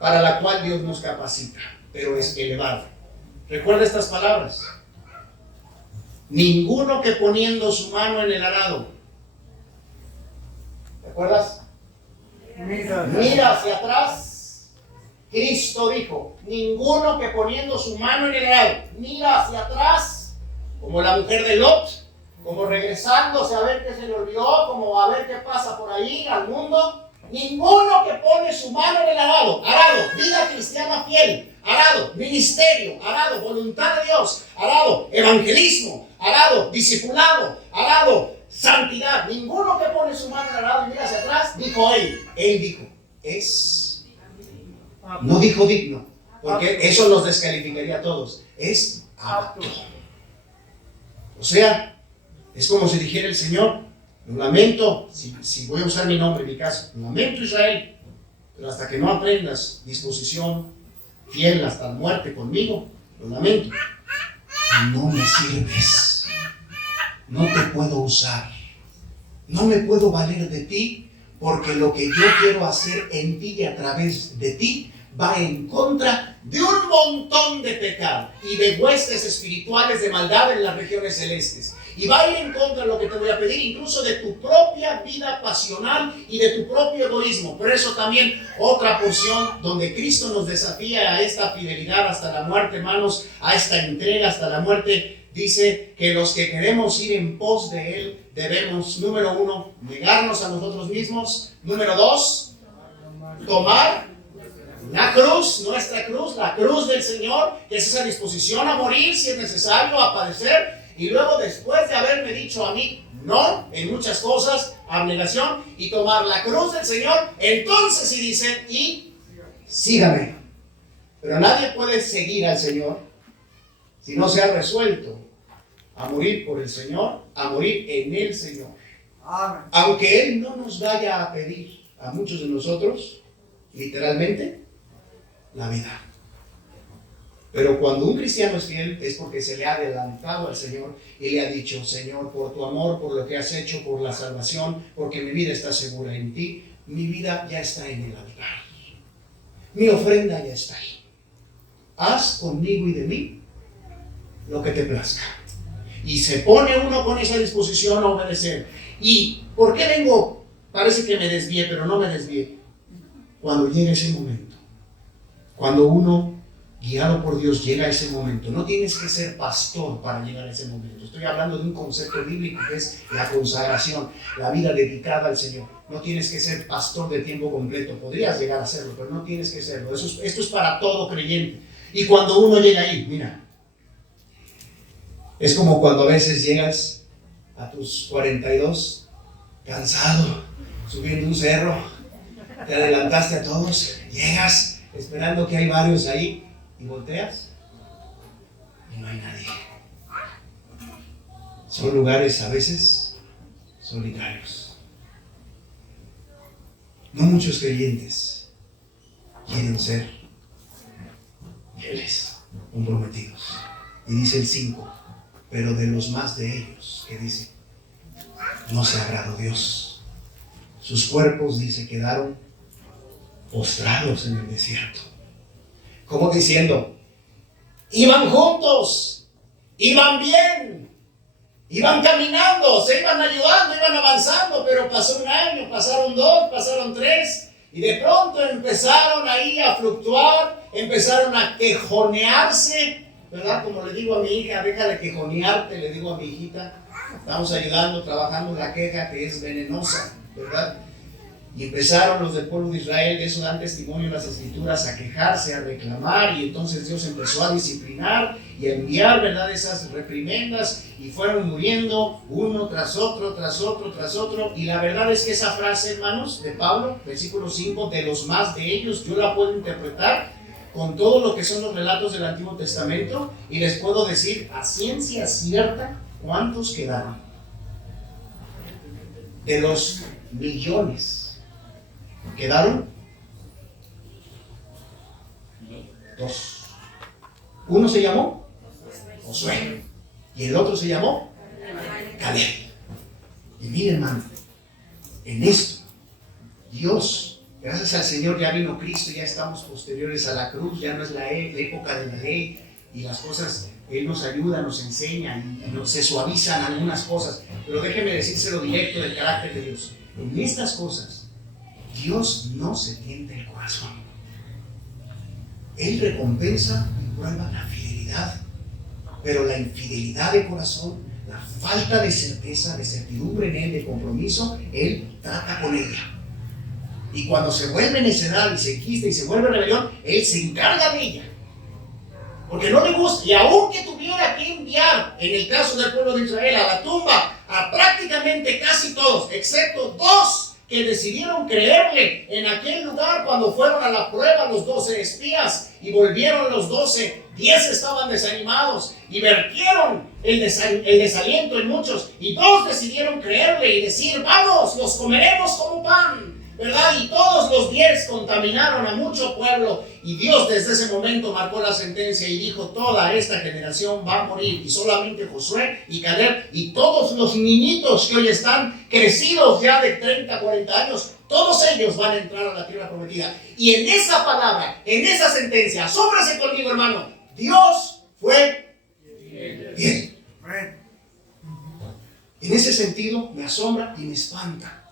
para la cual Dios nos capacita, pero es elevada. Recuerda estas palabras: ninguno que poniendo su mano en el arado, ¿te acuerdas? Mira hacia atrás. Cristo dijo: ninguno que poniendo su mano en el arado mira hacia atrás, como la mujer de Lot, como regresándose a ver qué se le olvidó, como a ver qué pasa por ahí al mundo. Ninguno que pone su mano en el arado, vida cristiana fiel, arado, ministerio, arado, voluntad de Dios, arado, evangelismo, arado, discipulado, arado, santidad. Ninguno que pone su mano en el arado y mira hacia atrás, dijo él dijo, no dijo digno, porque eso nos descalificaría a todos. Es apto. O sea, es como si dijera el Señor: lo lamento, si voy a usar mi nombre en mi caso, lo lamento, Israel, pero hasta que no aprendas disposición fiel hasta la muerte conmigo, lo lamento, no me sirves, no te puedo usar, no me puedo valer de ti, porque lo que yo quiero hacer en ti y a través de ti va en contra de un montón de pecado y de huestes espirituales de maldad en las regiones celestes. Y va a ir en contra de lo que te voy a pedir, incluso de tu propia vida pasional y de tu propio egoísmo. Por eso también otra porción donde Cristo nos desafía a esta fidelidad hasta la muerte, hermanos, a esta entrega hasta la muerte. Dice que los que queremos ir en pos de Él debemos, número 1, negarnos a nosotros mismos. Número 2, tomar la cruz, nuestra cruz, la cruz del Señor, que es esa disposición a morir si es necesario, a padecer. Y luego, después de haberme dicho a mí no en muchas cosas, abnegación, y tomar la cruz del Señor, entonces sí dice: y sígame. Pero nadie puede seguir al Señor si no se ha resuelto a morir por el Señor, a morir en el Señor. Amén. Aunque Él no nos vaya a pedir a muchos de nosotros, literalmente, la vida. Pero cuando un cristiano es fiel es porque se le ha adelantado al Señor y le ha dicho: Señor, por tu amor, por lo que has hecho, por la salvación, porque mi vida está segura en ti, mi vida ya está en el altar. Mi ofrenda ya está ahí. Haz conmigo y de mí lo que te plazca. Y se pone uno con esa disposición a obedecer. ¿Y por qué vengo? Parece que me desvié, pero no me desvié. Cuando llega ese momento, cuando uno, guiado por Dios, llega a ese momento, no tienes que ser pastor para llegar a ese momento. Estoy hablando de un concepto bíblico que es la consagración, la vida dedicada al Señor. No tienes que ser pastor de tiempo completo. Podrías llegar a serlo, pero no tienes que serlo. Esto es para todo creyente. Y cuando uno llega ahí, mira, es como cuando a veces llegas a tus 42, cansado, subiendo un cerro, te adelantaste a todos, llegas esperando que hay varios ahí y volteas y no hay nadie. Son lugares a veces solitarios. No muchos creyentes quieren ser fieles, comprometidos. Y dice el 5, pero de los más de ellos, que dice, no se agradó Dios. Sus cuerpos, dice, quedaron postrados en el desierto. Como diciendo, iban juntos, iban bien, iban caminando, se iban ayudando, iban avanzando, pero pasó un año, pasaron 2, pasaron 3, y de pronto empezaron ahí a fluctuar, empezaron a quejonearse, ¿verdad? Como le digo a mi hija, deja de quejonearte, le digo a mi hijita, estamos ayudando, trabajando en la queja que es venenosa, ¿verdad? Y empezaron los del pueblo de Israel, de eso dan testimonio en las Escrituras, a quejarse, a reclamar, y entonces Dios empezó a disciplinar y a enviar, ¿verdad?, esas reprimendas, y fueron muriendo uno tras otro, tras otro, tras otro. Y la verdad es que esa frase, hermanos, de Pablo, versículo 5, de los más de ellos, yo la puedo interpretar con todo lo que son los relatos del Antiguo Testamento, y les puedo decir a ciencia cierta cuántos quedaron. De los millones, quedaron 2. Uno se llamó Josué y el otro se llamó Caleb. Y miren, hermano, en esto Dios, gracias al Señor, ya vino Cristo, ya estamos posteriores a la cruz, ya no es la época de la ley, y las cosas, Él nos ayuda, nos enseña y se suavizan algunas cosas, pero déjeme decírselo directo del carácter de Dios. En estas cosas Dios no se tienta el corazón. Él recompensa y prueba la fidelidad, pero la infidelidad de corazón, la falta de certeza, de certidumbre en Él, de compromiso, Él trata con ella. Y cuando se vuelve necedad y se quista y se vuelve rebelión, Él se encarga de ella. Porque no le gusta, y aunque tuviera que enviar, en el caso del pueblo de Israel, a la tumba, a prácticamente casi todos, excepto 2, que decidieron creerle en aquel lugar cuando fueron a la prueba los 12 espías y volvieron los 12, 10 estaban desanimados y vertieron el desaliento en muchos, y 2 decidieron creerle y decir, vamos, los comeremos como pan, ¿verdad? Y todos los 10 contaminaron a mucho pueblo, y Dios desde ese momento marcó la sentencia y dijo, toda esta generación va a morir, y solamente Josué y Caleb y todos los niñitos que hoy están crecidos ya de 30, 40 años, todos ellos van a entrar a la tierra prometida. Y en esa palabra, en esa sentencia, asómbrase conmigo, hermano, Dios fue fiel. En ese sentido me asombra y me espanta.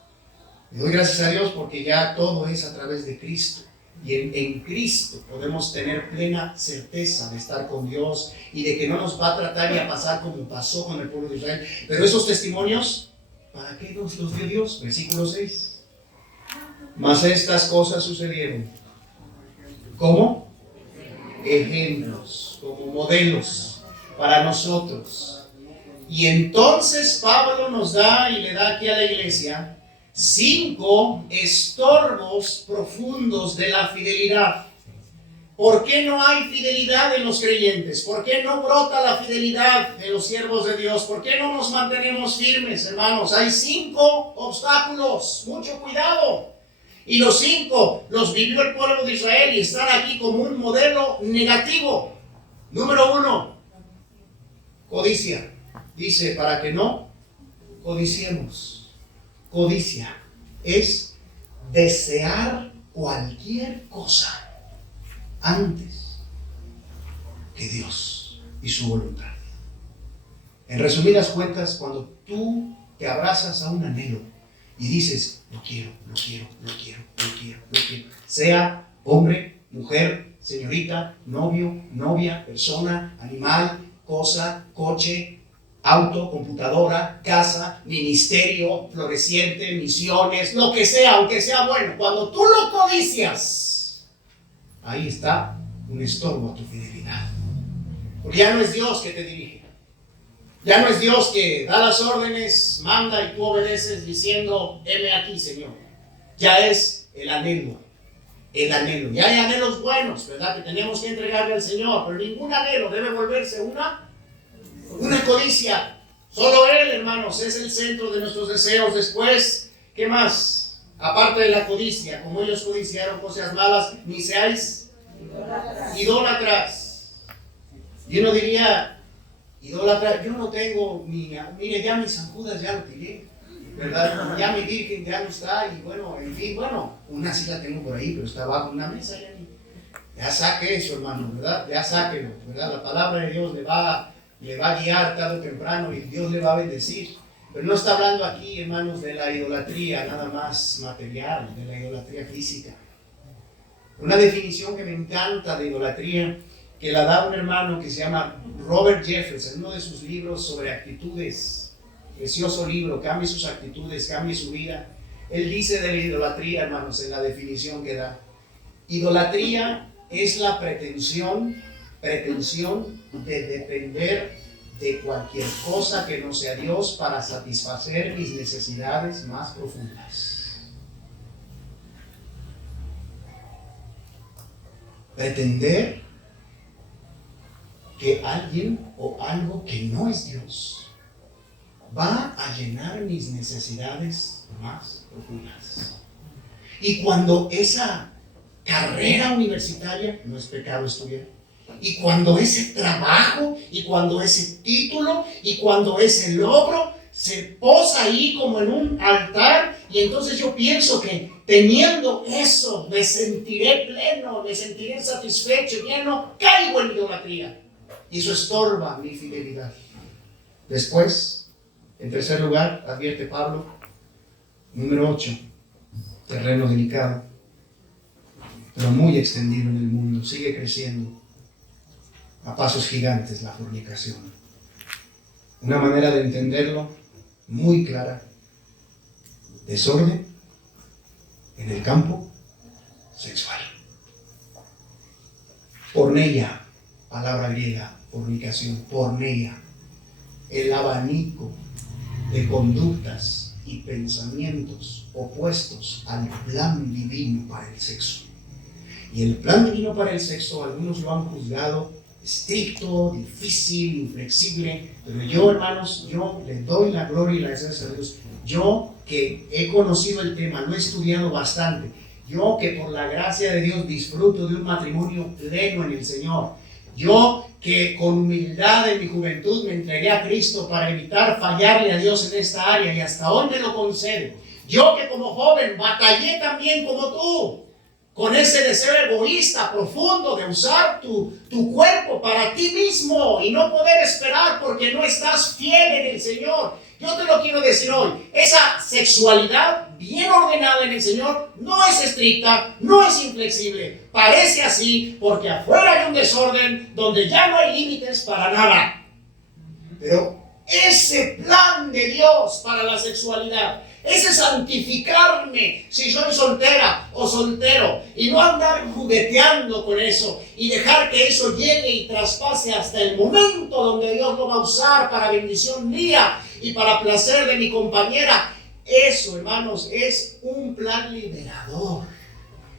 Le doy gracias a Dios porque ya todo es a través de Cristo. Y en Cristo podemos tener plena certeza de estar con Dios y de que no nos va a tratar y a pasar como pasó con el pueblo de Israel. Pero esos testimonios, ¿para qué nos los dio Dios? Versículo 6. Mas estas cosas sucedieron como ejemplos, como modelos para nosotros. Y entonces Pablo nos da y le da aquí a la iglesia 5 estorbos profundos de la fidelidad. ¿Por qué no hay fidelidad en los creyentes? ¿Por qué no brota la fidelidad de los siervos de Dios? ¿Por qué no nos mantenemos firmes, hermanos? Hay 5 obstáculos, mucho cuidado. Y los 5 los vivió el pueblo de Israel y están aquí como un modelo negativo. Número 1, codicia. Dice, para que no codiciemos. Codicia es desear cualquier cosa antes que Dios y su voluntad. En resumidas cuentas, cuando tú te abrazas a un anhelo y dices, lo quiero, lo quiero, lo quiero, lo quiero, lo quiero, sea hombre, mujer, señorita, novio, novia, persona, animal, cosa, coche, auto, computadora, casa, ministerio, floreciente, misiones, lo que sea, aunque sea bueno, cuando tú lo codicias, ahí está un estorbo a tu fidelidad. Porque ya no es Dios que te dirige. Ya no es Dios que da las órdenes, manda y tú obedeces diciendo, heme aquí, Señor. Ya es el anhelo. El anhelo. Y hay anhelos buenos, ¿verdad? Que tenemos que entregarle al Señor. Pero ningún anhelo debe volverse una codicia. Solo Él, hermanos, es el centro de nuestros deseos. Después, ¿qué más? Aparte de la codicia, como ellos codiciaron cosas malas, ni seáis idólatras. Y uno diría, idólatra, yo no tengo mire, ya mis San Judas ya lo tiré, ¿verdad? Ya mi Virgen ya no está, y bueno, en fin, bueno, una sí la tengo por ahí, pero está bajo una mesa, ya saque eso, hermano, ¿verdad? Ya sáquelo, ¿verdad? La palabra de Dios le va a guiar tarde o temprano y Dios le va a bendecir. Pero no está hablando aquí, hermanos, de la idolatría nada más material, de la idolatría física. Una definición que me encanta de idolatría, que la da un hermano que se llama Robert Jeffress en uno de sus libros sobre actitudes. Precioso libro, cambie sus actitudes, cambie su vida. Él dice de la idolatría, hermanos, en la definición que da. Idolatría es la pretensión de depender de cualquier cosa que no sea Dios para satisfacer mis necesidades más profundas. Pretender que alguien o algo que no es Dios va a llenar mis necesidades más profundas. Y cuando esa carrera universitaria, no es pecado estudiar, y cuando ese trabajo, y cuando ese título, y cuando ese logro se posa ahí como en un altar, y entonces yo pienso que teniendo eso me sentiré pleno, me sentiré satisfecho, lleno, caigo en idolatría. Y eso estorba mi fidelidad. Después, en tercer lugar, advierte Pablo, número 8, terreno delicado, pero muy extendido en el mundo, sigue creciendo a pasos gigantes la fornicación. Una manera de entenderlo muy clara: desorden en el campo sexual. Porneia, palabra griega, fornicación, porneia, el abanico de conductas y pensamientos opuestos al plan divino para el sexo. Y el plan divino para el sexo, algunos lo han juzgado estricto, difícil, inflexible, pero yo, hermanos, yo le doy la gloria y las gracias a Dios. Yo que he conocido el tema, lo he estudiado bastante, yo que por la gracia de Dios disfruto de un matrimonio pleno en el Señor, yo que con humildad en mi juventud me entregué a Cristo para evitar fallarle a Dios en esta área y hasta hoy me lo concede. Yo que como joven batallé también como tú, con ese deseo egoísta profundo de usar tu cuerpo para ti mismo y no poder esperar porque no estás fiel en el Señor. Yo te lo quiero decir hoy, esa sexualidad bien ordenada en el Señor no es estricta, no es inflexible. Parece así porque afuera hay un desorden donde ya no hay límites para nada. Pero ese plan de Dios para la sexualidad, ese santificarme si soy soltera o soltero y no andar jugueteando con eso y dejar que eso llegue y traspase hasta el momento donde Dios lo va a usar para bendición mía y para placer de mi compañera. Eso, hermanos, es un plan liberador,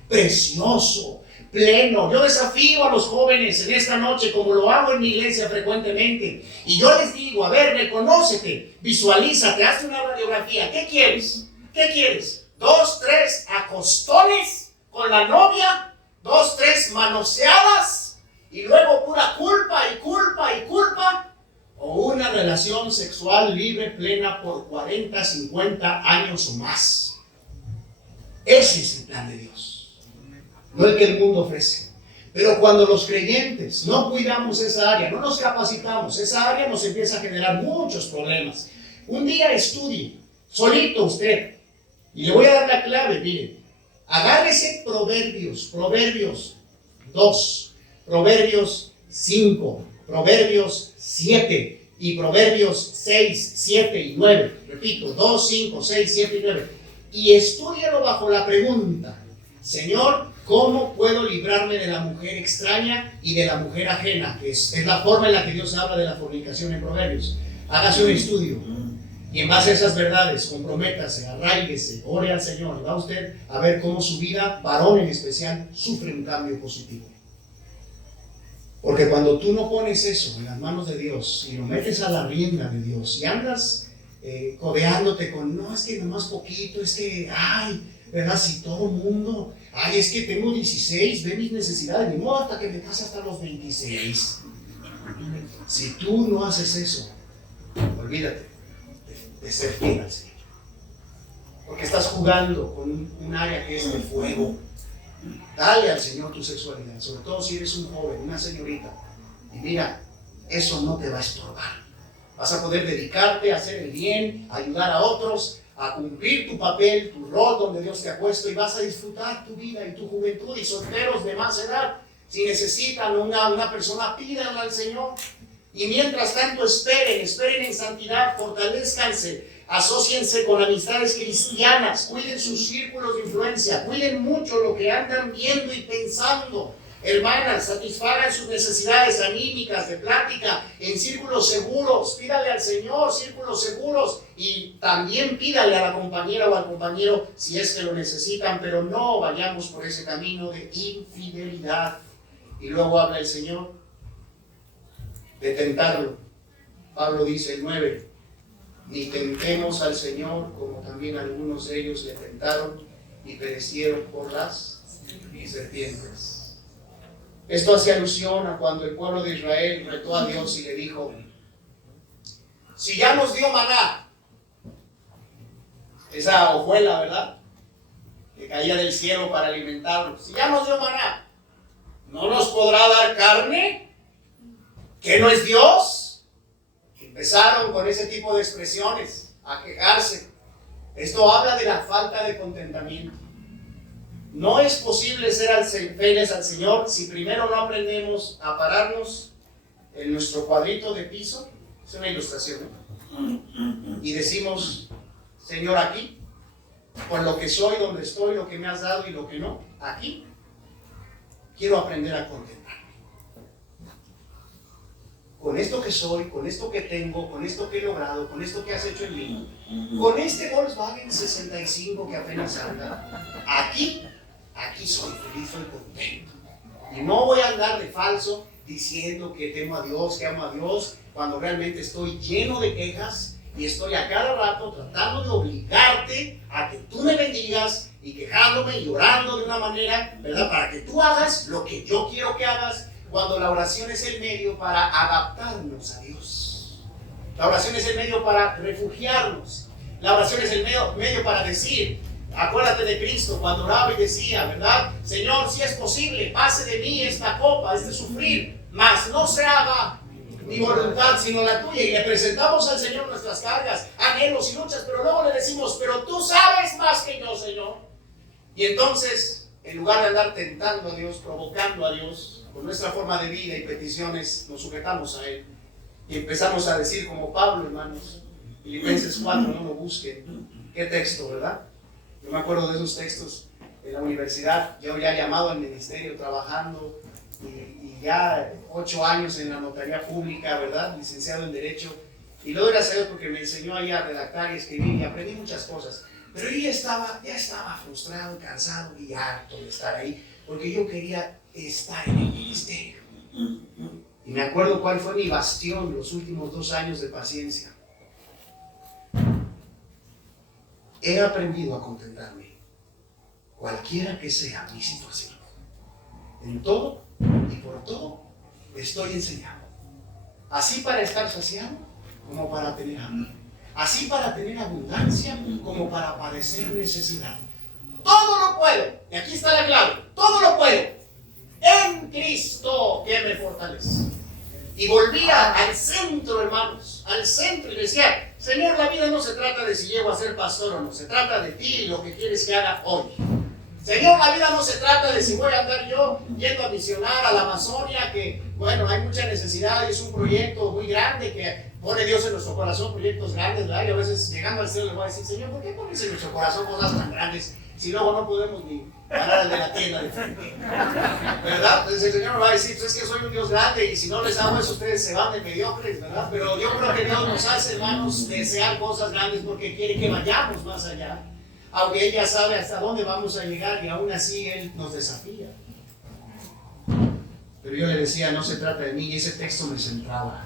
precioso, pleno. Yo desafío a los jóvenes en esta noche, como lo hago en mi iglesia frecuentemente, y yo les digo, a ver, reconócete, visualízate, hazte una radiografía. ¿Qué quieres? ¿Qué quieres? 2, 3 acostones con la novia, 2, 3 manoseadas, y luego pura culpa y culpa y culpa, o una relación sexual libre, plena por 40, 50 años o más. Ese es el plan de Dios, no el que el mundo ofrece. Pero cuando los creyentes no cuidamos esa área, no nos capacitamos, esa área nos empieza a generar muchos problemas. Un día estudie, solito usted, y le voy a dar la clave, miren. Agárrese Proverbios 2, Proverbios 5, Proverbios 7 y Proverbios 6, 7 y 9. Repito, 2, 5, 6, 7 y 9. Y estúdialo bajo la pregunta: Señor, ¿cómo puedo librarme de la mujer extraña y de la mujer ajena? Que es la forma en la que Dios habla de la fornicación en Proverbios. Hágase un estudio y en base a esas verdades comprométase, arraíguese, ore al Señor, y va usted a ver cómo su vida, varón en especial, sufre un cambio positivo. Porque cuando tú no pones eso en las manos de Dios y lo metes a la rienda de Dios y andas codeándote con, no, es que nomás poquito, es que, ay, ¿verdad? Si todo el mundo, ay, es que tengo 16, ve mis necesidades, ni modo hasta que me case hasta los 26. Si tú no haces eso, olvídate de ser fiel al Señor. Porque estás jugando con un área que es de fuego. Dale al Señor tu sexualidad, sobre todo si eres un joven, una señorita. Y mira, eso no te va a estorbar. Vas a poder dedicarte a hacer el bien, a ayudar a otros, a cumplir tu papel, tu rol donde Dios te ha puesto, y vas a disfrutar tu vida y tu juventud. Y solteros de más edad, si necesitan una persona, pídanle al Señor. Y mientras tanto esperen en santidad, fortalezcanse, asóciense con amistades cristianas, cuiden sus círculos de influencia, cuiden mucho lo que andan viendo y pensando. Hermanas, satisfagan sus necesidades anímicas, de plática, en círculos seguros. Pídale al Señor círculos seguros, y también pídale a la compañera o al compañero si es que lo necesitan, pero no vayamos por ese camino de infidelidad. Y luego habla el Señor de tentarlo. Pablo dice el 9, ni tentemos al Señor como también algunos de ellos le tentaron y perecieron por las serpientes. Esto hace alusión a cuando el pueblo de Israel retó a Dios y le dijo: si ya nos dio maná, esa hojuela, ¿verdad?, que caía del cielo para alimentarlos, si ya nos dio maná, ¿no nos podrá dar carne? ¿Qué no es Dios? Empezaron con ese tipo de expresiones a quejarse. Esto habla de la falta de contentamiento. No es posible ser fieles al Señor si primero no aprendemos a pararnos en nuestro cuadrito de piso. Es una ilustración, ¿no? Y decimos: Señor, aquí, con lo que soy, donde estoy, lo que me has dado y lo que no, aquí quiero aprender a contentarme. Con esto que soy, con esto que tengo, con esto que he logrado, con esto que has hecho en mí, con este Volkswagen 65 que apenas anda, aquí soy feliz, soy contento. Y no voy a andar de falso diciendo que temo a Dios, que amo a Dios, cuando realmente estoy lleno de quejas y estoy a cada rato tratando de obligarte a que tú me bendigas y quejándome y orando de una manera, ¿verdad?, para que tú hagas lo que yo quiero que hagas, cuando la oración es el medio para adaptarnos a Dios. La oración es el medio para refugiarnos. La oración es el medio para decir: acuérdate de Cristo cuando oraba y decía, ¿verdad?, Señor, si es posible, pase de mí esta copa, este sufrir, mas no se haga mi voluntad sino la tuya. Y le presentamos al Señor nuestras cargas, anhelos y luchas, pero luego le decimos: pero tú sabes más que yo, Señor. Y entonces, en lugar de andar tentando a Dios, provocando a Dios con nuestra forma de vida y peticiones, nos sujetamos a Él y empezamos a decir como Pablo, hermanos, Filipenses 4, no lo busquen. Qué texto, ¿verdad? Yo me acuerdo de esos textos en la universidad, yo ya llamado al ministerio, trabajando, y ya 8 años en la notaría pública, ¿verdad?, licenciado en Derecho, y lo doy gracias a Dios porque me enseñó ahí a redactar y escribir, y aprendí muchas cosas. Pero yo ya estaba frustrado, cansado y harto de estar ahí, porque yo quería estar en el ministerio. Y me acuerdo cuál fue mi bastión los últimos 2 años de paciencia. He aprendido a contentarme. cualquiera que sea mi situación. En todo y por todo estoy enseñado. Así para estar saciado como para tener hambre. Así para tener abundancia como para padecer necesidad. Todo lo puedo. Y aquí está la clave. Todo lo puedo en Cristo que me fortalece. Y volvía al centro, hermanos, al centro, y decía: Señor, la vida no se trata de si llego a ser pastor o no, se trata de ti y lo que quieres que haga hoy. Señor, la vida no se trata de si voy a andar yo yendo a misionar a la Amazonia, que bueno, hay mucha necesidad y es un proyecto muy grande que pone Dios en nuestro corazón, proyectos grandes, ¿verdad? Y a veces llegando al cielo le voy a decir: Señor, ¿por qué pones en nuestro corazón cosas tan grandes si luego no podemos ni parar al de la tienda de frente? ¿Verdad? Entonces el Señor me va a decir: pues es que soy un Dios grande y si no les hago eso ustedes se van de mediocres, ¿verdad? Pero yo creo que Dios nos hace, hermanos, desear cosas grandes porque quiere que vayamos más allá. Aunque Él ya sabe hasta dónde vamos a llegar y aún así Él nos desafía. Pero yo le decía: no se trata de mí, y ese texto me centraba.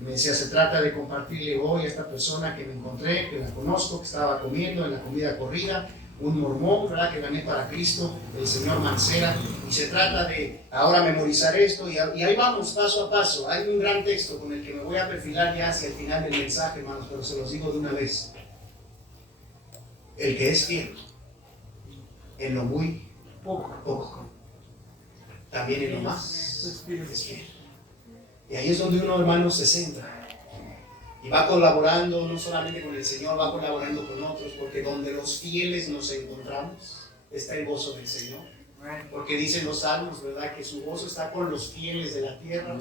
Me decía: se trata de compartirle hoy a esta persona que me encontré, que la conozco, que estaba comiendo en la comida corrida, un mormón, ¿verdad?, que gané para Cristo, el señor Mancera, y se trata de ahora memorizar esto, y ahí vamos paso a paso. Hay un gran texto con el que me voy a perfilar ya hacia el final del mensaje, hermanos, pero se los digo de una vez. El que es fiel en lo muy poco, también en lo más es fiel. Y ahí es donde uno, hermano, se centra y va colaborando no solamente con el Señor, va colaborando con otros, porque donde los fieles nos encontramos está el gozo del Señor. Porque dicen los salmos, ¿verdad?, que su gozo está con los fieles de la tierra,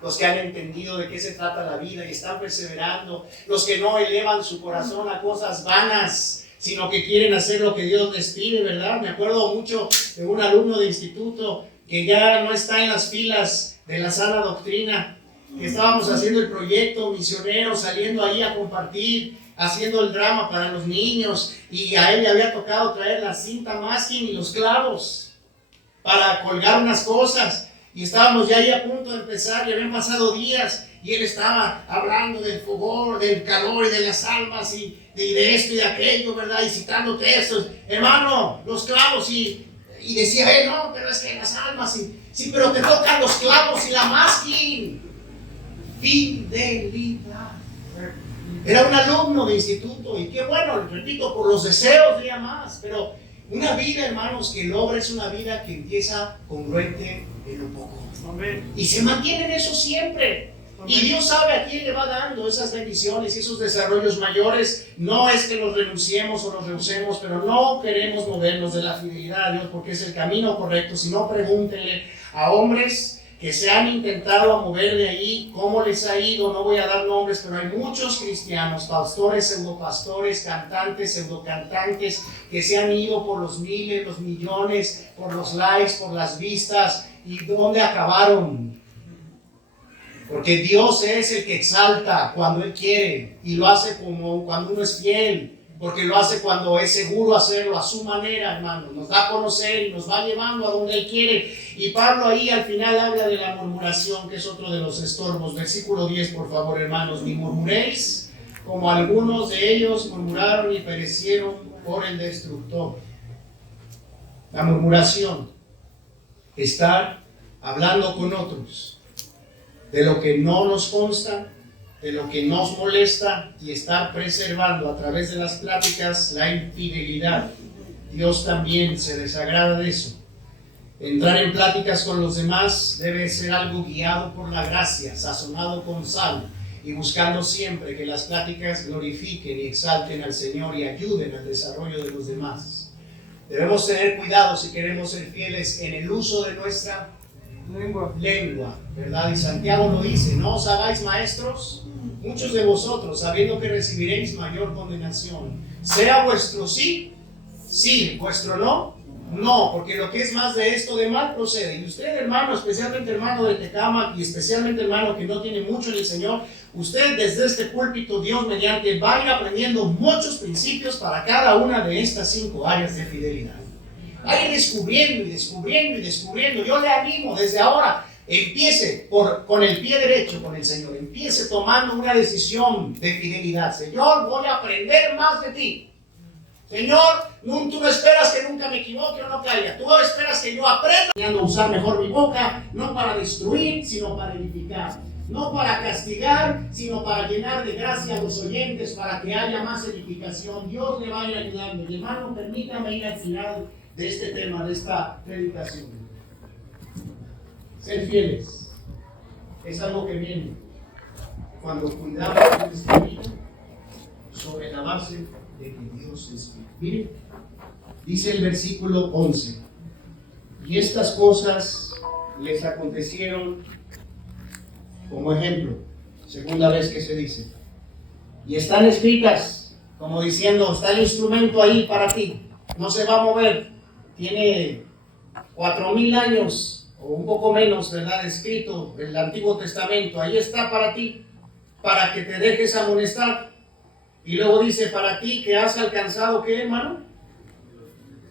los que han entendido de qué se trata la vida y están perseverando, los que no elevan su corazón a cosas vanas, sino que quieren hacer lo que Dios les pide, ¿verdad? Me acuerdo mucho de un alumno de instituto que ya no está en las filas de la sana doctrina, que estábamos haciendo el proyecto misionero, saliendo ahí a compartir, haciendo el drama para los niños, y a él le había tocado traer la cinta masking y los clavos para colgar unas cosas, y estábamos ya ahí a punto de empezar, y habían pasado días, y él estaba hablando del fogor, del calor y de las almas, y de esto y de aquello, ¿verdad? Y citando textos, hermano, los clavos, y decía él: no, pero es que las almas, sí, pero te tocan los clavos y la masking. Fidelidad. Era un alumno de instituto, y qué bueno, repito, por los deseos día más, pero una vida, hermanos, que logra es una vida que empieza congruente en lo poco. Amén. Y se mantiene en eso siempre. Y Dios sabe a quién le va dando esas bendiciones y esos desarrollos mayores. No es que los renunciemos o los rehusemos, pero no queremos movernos de la fidelidad a Dios porque es el camino correcto. Si no, pregúntenle a hombres que se han intentado a mover de ahí, cómo les ha ido. No voy a dar nombres, pero hay muchos cristianos, pastores, pseudopastores, cantantes, pseudocantantes, que se han ido por los miles, los millones, por los likes, por las vistas. ¿Y dónde acabaron? Porque Dios es el que exalta cuando Él quiere, y lo hace como cuando uno es fiel, porque lo hace cuando es seguro hacerlo a su manera, hermano. Nos da a conocer y nos va llevando a donde Él quiere. Y Pablo ahí al final habla de la murmuración, que es otro de los estorbos. Versículo 10, por favor, hermanos: ni murmuréis como algunos de ellos murmuraron y perecieron por el destructor. La murmuración, estar hablando con otros de lo que no nos consta, de lo que nos molesta, y estar preservando a través de las pláticas la infidelidad. Dios también se desagrada de eso. Entrar en pláticas con los demás debe ser algo guiado por la gracia, sazonado con sal, y buscando siempre que las pláticas glorifiquen y exalten al Señor y ayuden al desarrollo de los demás. Debemos tener cuidado si queremos ser fieles en el uso de nuestra lengua, ¿verdad? Y Santiago lo dice: no os hagáis maestros muchos de vosotros, sabiendo que recibiréis mayor condenación. Sea vuestro sí, sí; vuestro no, no, porque lo que es más de esto de mal procede. Y usted, hermano, especialmente hermano de Tecámac, y especialmente hermano que no tiene mucho en el Señor, usted desde este púlpito, Dios mediante, va a ir aprendiendo muchos principios para cada una de estas 5 áreas de fidelidad. Va a ir descubriendo y descubriendo y descubriendo. Yo le animo desde ahora: empiece con el pie derecho con el Señor. Empiece tomando una decisión de fidelidad. Señor, voy a aprender más de ti. Señor, tú no esperas que nunca me equivoque o no caiga. Tú esperas que yo aprenda a usar mejor mi boca, no para destruir, sino para edificar. No para castigar, sino para llenar de gracia a los oyentes, para que haya más edificación. Dios le va a ir ayudando. Mi hermano, permítame ir al final de este tema, de esta predicación. Ser fieles es algo que viene cuando cuidamos de nuestra vida sobre la base de que Dios es fiel. Miren, dice el versículo 11: y estas cosas les acontecieron como ejemplo, segunda vez que se dice, y están escritas, como diciendo, está el instrumento ahí para ti, no se va a mover, tiene 4000 años o un poco menos, ¿verdad? Escrito el Antiguo Testamento, ahí está para ti, para que te dejes amonestar. Y luego dice, para ti que has alcanzado, ¿qué, hermano?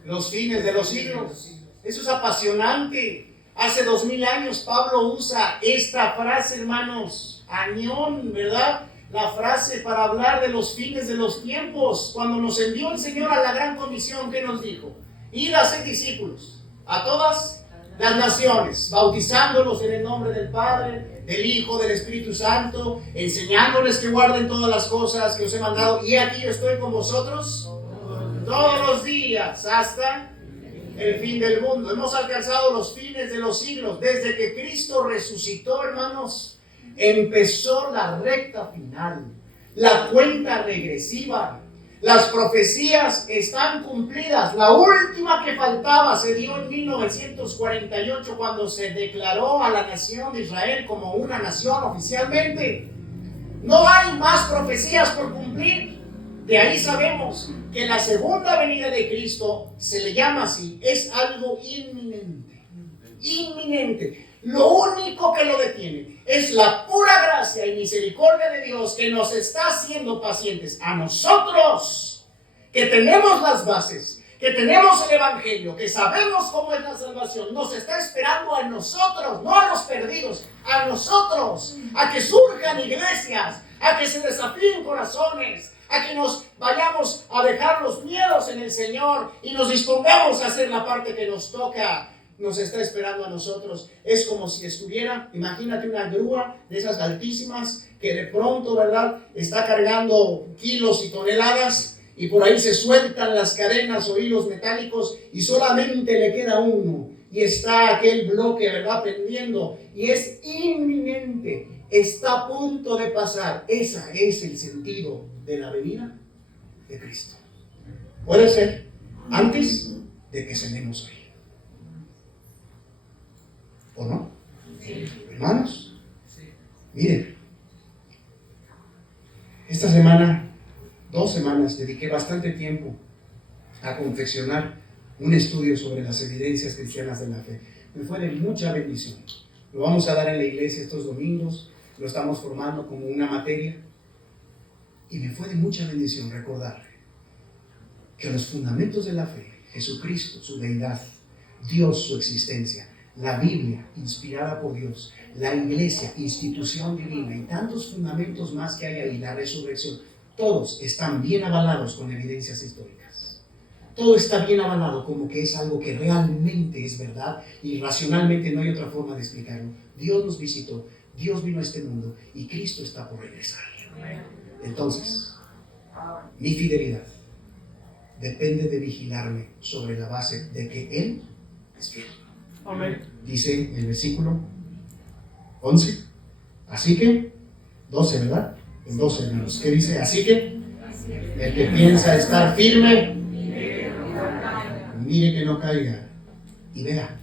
Los fines de los siglos. Eso es apasionante. Hace 2000 años Pablo usa esta frase, hermanos, añón, ¿verdad? La frase para hablar de los fines de los tiempos. Cuando nos envió el Señor a la gran comisión, ¿qué nos dijo? Id a hacer discípulos a todas las naciones, bautizándolos en el nombre del Padre, del Hijo, del Espíritu Santo, enseñándoles que guarden todas las cosas que os he mandado. Y aquí yo estoy con vosotros todos los días hasta el fin del mundo. Hemos alcanzado los fines de los siglos. Desde que Cristo resucitó, hermanos, empezó la recta final, la cuenta regresiva. Las profecías están cumplidas. La última que faltaba se dio en 1948, cuando se declaró a la nación de Israel como una nación oficialmente. No hay más profecías por cumplir. De ahí sabemos que la segunda venida de Cristo, se le llama así, es algo inminente. Inminente. Lo único que lo detiene es la pura gracia y misericordia de Dios, que nos está haciendo pacientes a nosotros, que tenemos las bases, que tenemos el Evangelio, que sabemos cómo es la salvación. Nos está esperando a nosotros, no a los perdidos, a nosotros, a que surjan iglesias, a que se desafíen corazones, a que nos vayamos a dejar los miedos en el Señor y nos dispongamos a hacer la parte que nos toca. Nos está esperando a nosotros. Es como si estuviera, imagínate una grúa de esas altísimas que de pronto, ¿verdad?, está cargando kilos y toneladas, y por ahí se sueltan las cadenas o hilos metálicos y solamente le queda uno, y está aquel bloque, ¿verdad?, pendiendo, y es inminente, está a punto de pasar. Ese es el sentido de la venida de Cristo. Puede ser antes de que cenemos hoy, ¿o no? Sí. Hermanos, sí. Miren, esta semana, 2 semanas, dediqué bastante tiempo a confeccionar un estudio sobre las evidencias cristianas de la fe. Me fue de mucha bendición. Lo vamos a dar en la iglesia estos domingos, lo estamos formando como una materia, y me fue de mucha bendición recordar que los fundamentos de la fe, Jesucristo, su deidad, Dios, su existencia, la Biblia, inspirada por Dios, la iglesia, institución divina, y tantos fundamentos más que hay ahí, la resurrección, todos están bien avalados con evidencias históricas. Todo está bien avalado como que es algo que realmente es verdad, y racionalmente no hay otra forma de explicarlo. Dios nos visitó, Dios vino a este mundo, y Cristo está por regresar. Entonces, mi fidelidad depende de vigilarme sobre la base de que Él es fiel. Amén. Dice el versículo 11. Así que, 12, ¿verdad? En 12, hermanos. ¿Qué dice? Así que, el que piensa estar firme, mire que no caiga. Y vea,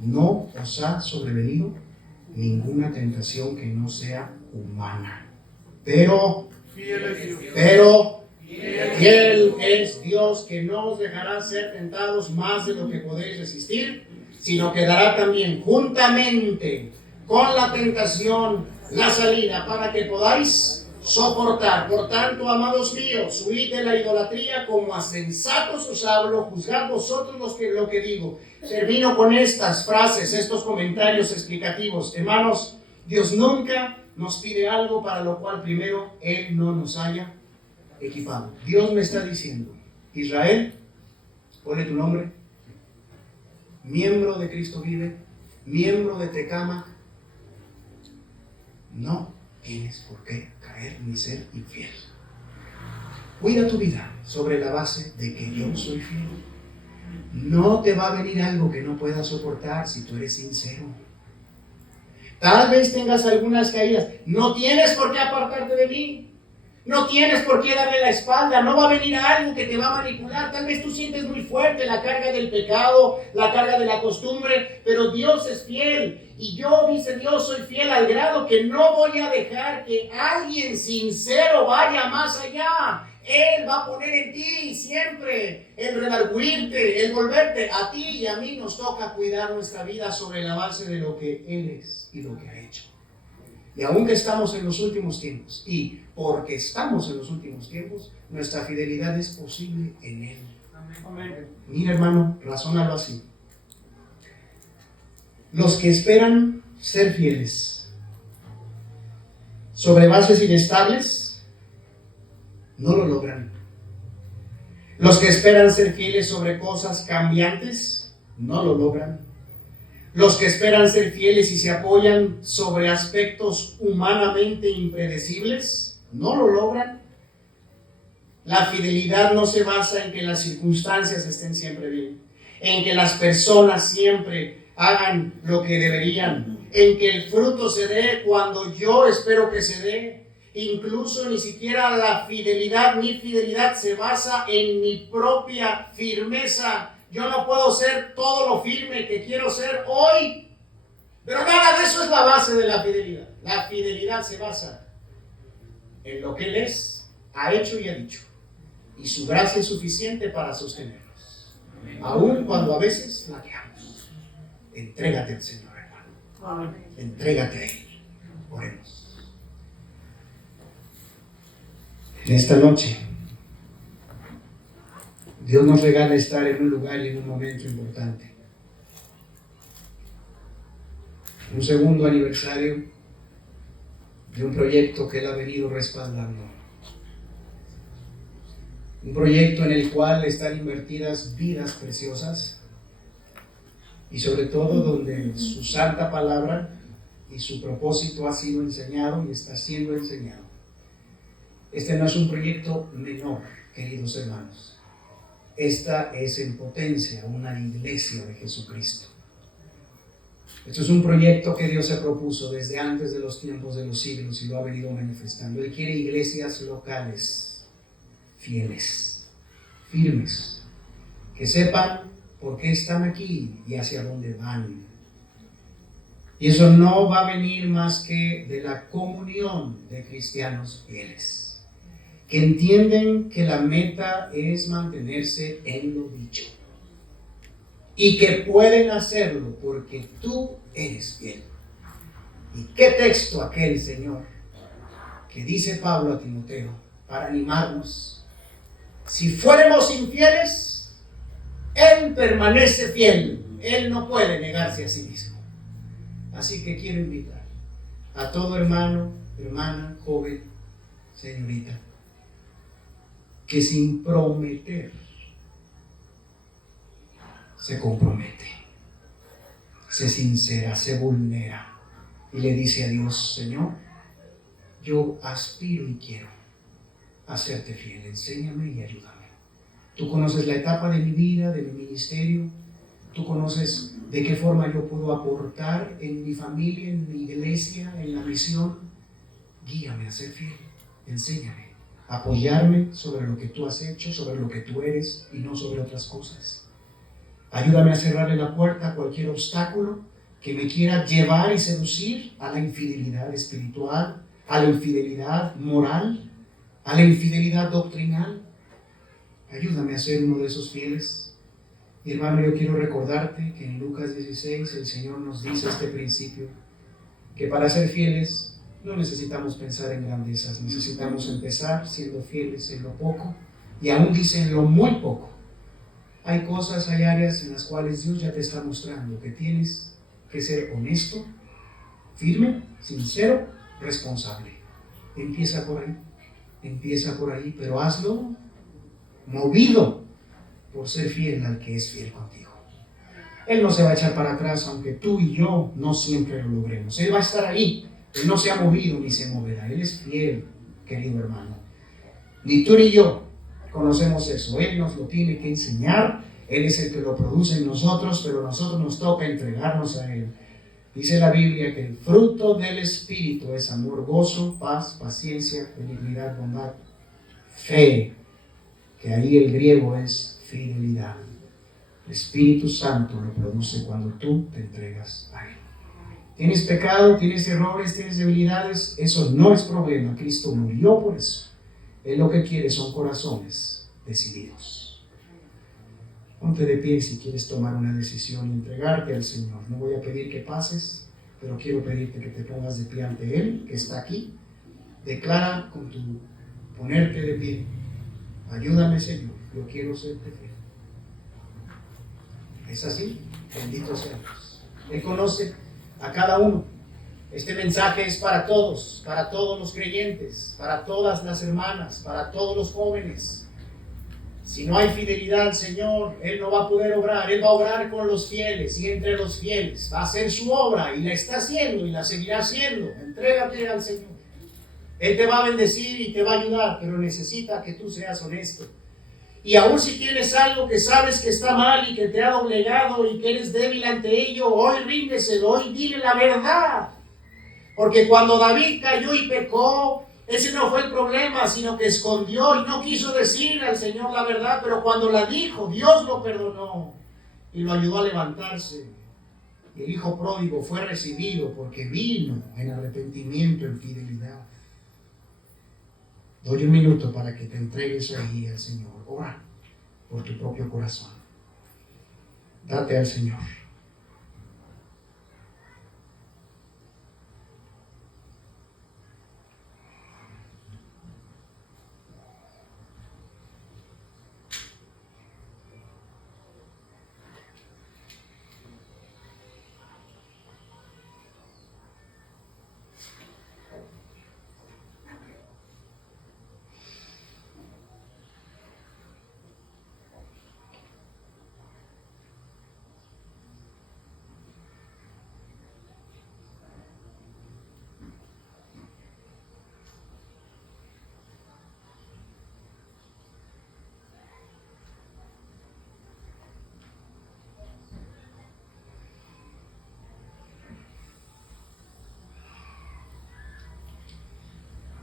no os ha sobrevenido ninguna tentación que no sea humana. Pero fiel es Dios, que no os dejará ser tentados más de lo que podéis resistir, sino que dará también juntamente con la tentación la salida para que podáis soportar. Por tanto, amados míos, huid de la idolatría, como a sensatos os hablo, juzgad vosotros lo que digo. Termino con estas frases, estos comentarios explicativos. Hermanos, Dios nunca nos pide algo para lo cual primero Él no nos haya equipado. Dios me está diciendo, Israel, ponle tu nombre, miembro de Cristo Vive, miembro de Tecámac, no tienes por qué caer ni ser infiel. Cuida tu vida sobre la base de que yo soy fiel. No te va a venir algo que no puedas soportar si tú eres sincero. Tal vez tengas algunas caídas. No tienes por qué apartarte de mí. No tienes por qué darle la espalda. No va a venir algo que te va a manipular. Tal vez tú sientes muy fuerte la carga del pecado, la carga de la costumbre, pero Dios es fiel. Y yo, dice Dios, soy fiel al grado que no voy a dejar que alguien sincero vaya más allá. Él va a poner en ti siempre el redarguirte, el volverte. A ti y a mí nos toca cuidar nuestra vida sobre la base de lo que Él es y lo que ha hecho. Y aunque estamos en los últimos tiempos, y porque estamos en los últimos tiempos, nuestra fidelidad es posible en Él. Amén. Mira, hermano, razónalo así. Los que esperan ser fieles sobre bases inestables, no lo logran. Los que esperan ser fieles sobre cosas cambiantes, no lo logran. Los que esperan ser fieles y se apoyan sobre aspectos humanamente impredecibles, no lo logran. La fidelidad no se basa en que las circunstancias estén siempre bien, en que las personas siempre hagan lo que deberían, en que el fruto se dé cuando yo espero que se dé. Incluso ni siquiera la fidelidad, mi fidelidad se basa en mi propia firmeza. Yo no puedo ser todo lo firme que quiero ser hoy, pero nada de eso es la base de la fidelidad. La fidelidad se basa en lo que Él es, ha hecho y ha dicho, y su gracia es suficiente para sostenernos, aun cuando a veces flaqueamos. Entrégate al Señor, hermano. Entrégate a Él. Oremos. En esta noche, Dios nos regala estar en un lugar y en un momento importante. Un segundo aniversario de un proyecto que Él ha venido respaldando. Un proyecto en el cual están invertidas vidas preciosas y sobre todo donde su santa palabra y su propósito ha sido enseñado y está siendo enseñado. Este no es un proyecto menor, queridos hermanos. Esta es en potencia una iglesia de Jesucristo. Esto es un proyecto que Dios se propuso desde antes de los tiempos de los siglos y lo ha venido manifestando. Él quiere iglesias locales, fieles, firmes, que sepan por qué están aquí y hacia dónde van. Y eso no va a venir más que de la comunión de cristianos fieles, que entienden que la meta es mantenerse en lo dicho y que pueden hacerlo porque tú eres fiel. ¿Y qué texto aquel, Señor, que dice Pablo a Timoteo para animarnos? Si fuéramos infieles, Él permanece fiel. Él no puede negarse a sí mismo. Así que quiero invitar a todo hermano, hermana, joven, señorita, que sin prometer se compromete, se sincera, se vulnera y le dice a Dios: Señor, yo aspiro y quiero hacerte fiel, enséñame y ayúdame. Tú conoces la etapa de mi vida, de mi ministerio, tú conoces de qué forma yo puedo aportar en mi familia, en mi iglesia, en la misión. Guíame a ser fiel, enséñame. Apoyarme sobre lo que tú has hecho, sobre lo que tú eres y no sobre otras cosas. Ayúdame a cerrarle la puerta a cualquier obstáculo que me quiera llevar y seducir a la infidelidad espiritual, a la infidelidad moral, a la infidelidad doctrinal. Ayúdame a ser uno de esos fieles. Y hermano, yo quiero recordarte que en Lucas 16 el Señor nos dice este principio, que para ser fieles no necesitamos pensar en grandezas, necesitamos empezar siendo fieles en lo poco, y aún dice en lo muy poco. Hay cosas, hay áreas en las cuales Dios ya te está mostrando que tienes que ser honesto, firme, sincero, responsable. Empieza por ahí, pero hazlo movido por ser fiel al que es fiel contigo. Él no se va a echar para atrás, aunque tú y yo no siempre lo logremos. Él va a estar ahí. Él no se ha movido ni se moverá. Él es fiel, querido hermano. Ni tú ni yo conocemos eso. Él nos lo tiene que enseñar. Él es el que lo produce en nosotros, pero a nosotros nos toca entregarnos a Él. Dice la Biblia que el fruto del Espíritu es amor, gozo, paz, paciencia, benignidad, bondad, fe, que ahí el griego es fidelidad. El Espíritu Santo lo produce cuando tú te entregas a Él. ¿Tienes pecado? ¿Tienes errores? ¿Tienes debilidades? Eso no es problema. Cristo murió por eso. Él lo que quiere son corazones decididos. Ponte de pie si quieres tomar una decisión y entregarte al Señor. No voy a pedir que pases, pero quiero pedirte que te pongas de pie ante Él, que está aquí. Declara con tu ponerte de pie: ayúdame, Señor, yo quiero serte fiel. ¿Es así? Bendito sea Dios. Él conoce a cada uno. Este mensaje es para todos los creyentes, para todas las hermanas, para todos los jóvenes. Si no hay fidelidad al Señor, Él no va a poder obrar. Él va a obrar con los fieles y entre los fieles. Va a hacer su obra y la está haciendo y la seguirá haciendo. Entrégate al Señor. Él te va a bendecir y te va a ayudar, pero necesita que tú seas honesto. Y aun si tienes algo que sabes que está mal y que te ha doblegado y que eres débil ante ello, hoy ríndeselo, hoy dile la verdad. Porque cuando David cayó y pecó, ese no fue el problema, sino que escondió y no quiso decir al Señor la verdad, pero cuando la dijo, Dios lo perdonó y lo ayudó a levantarse. El hijo pródigo fue recibido porque vino en arrepentimiento, en fidelidad. Doy un minuto para que te entregues ahí al Señor. Ora por tu propio corazón. Date al Señor.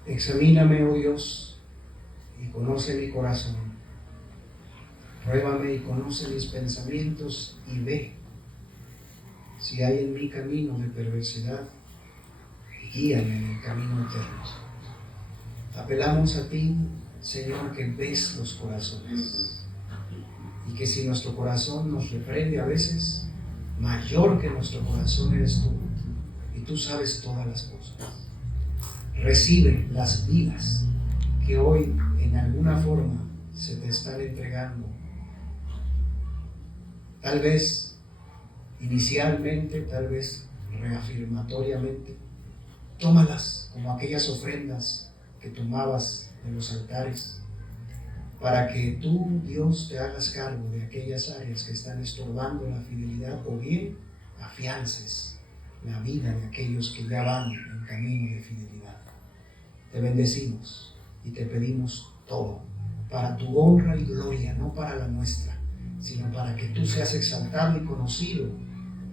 Examíname, oh Dios, y conoce mi corazón. Pruébame y conoce mis pensamientos y ve si hay en mí camino de perversidad y guíame en el camino eterno. Apelamos a ti, Señor, que ves los corazones y que si nuestro corazón nos reprende a veces, mayor que nuestro corazón eres tú y tú sabes todas las cosas. Recibe las vidas que hoy en alguna forma se te están entregando. Tal vez inicialmente, tal vez reafirmatoriamente. Tómalas como aquellas ofrendas que tomabas de los altares para que tú, Dios, te hagas cargo de aquellas áreas que están estorbando la fidelidad o bien afiances la vida de aquellos que ya van en camino de fidelidad. Te bendecimos y te pedimos todo para tu honra y gloria, no para la nuestra, sino para que tú seas exaltado y conocido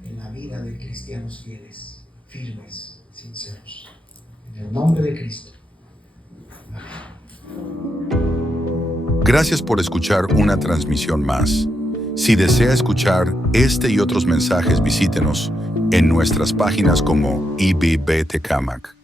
en la vida de cristianos fieles, firmes, sinceros. En el nombre de Cristo. Amén. Gracias por escuchar una transmisión más. Si desea escuchar este y otros mensajes, visítenos en nuestras páginas como IBB Tecámac.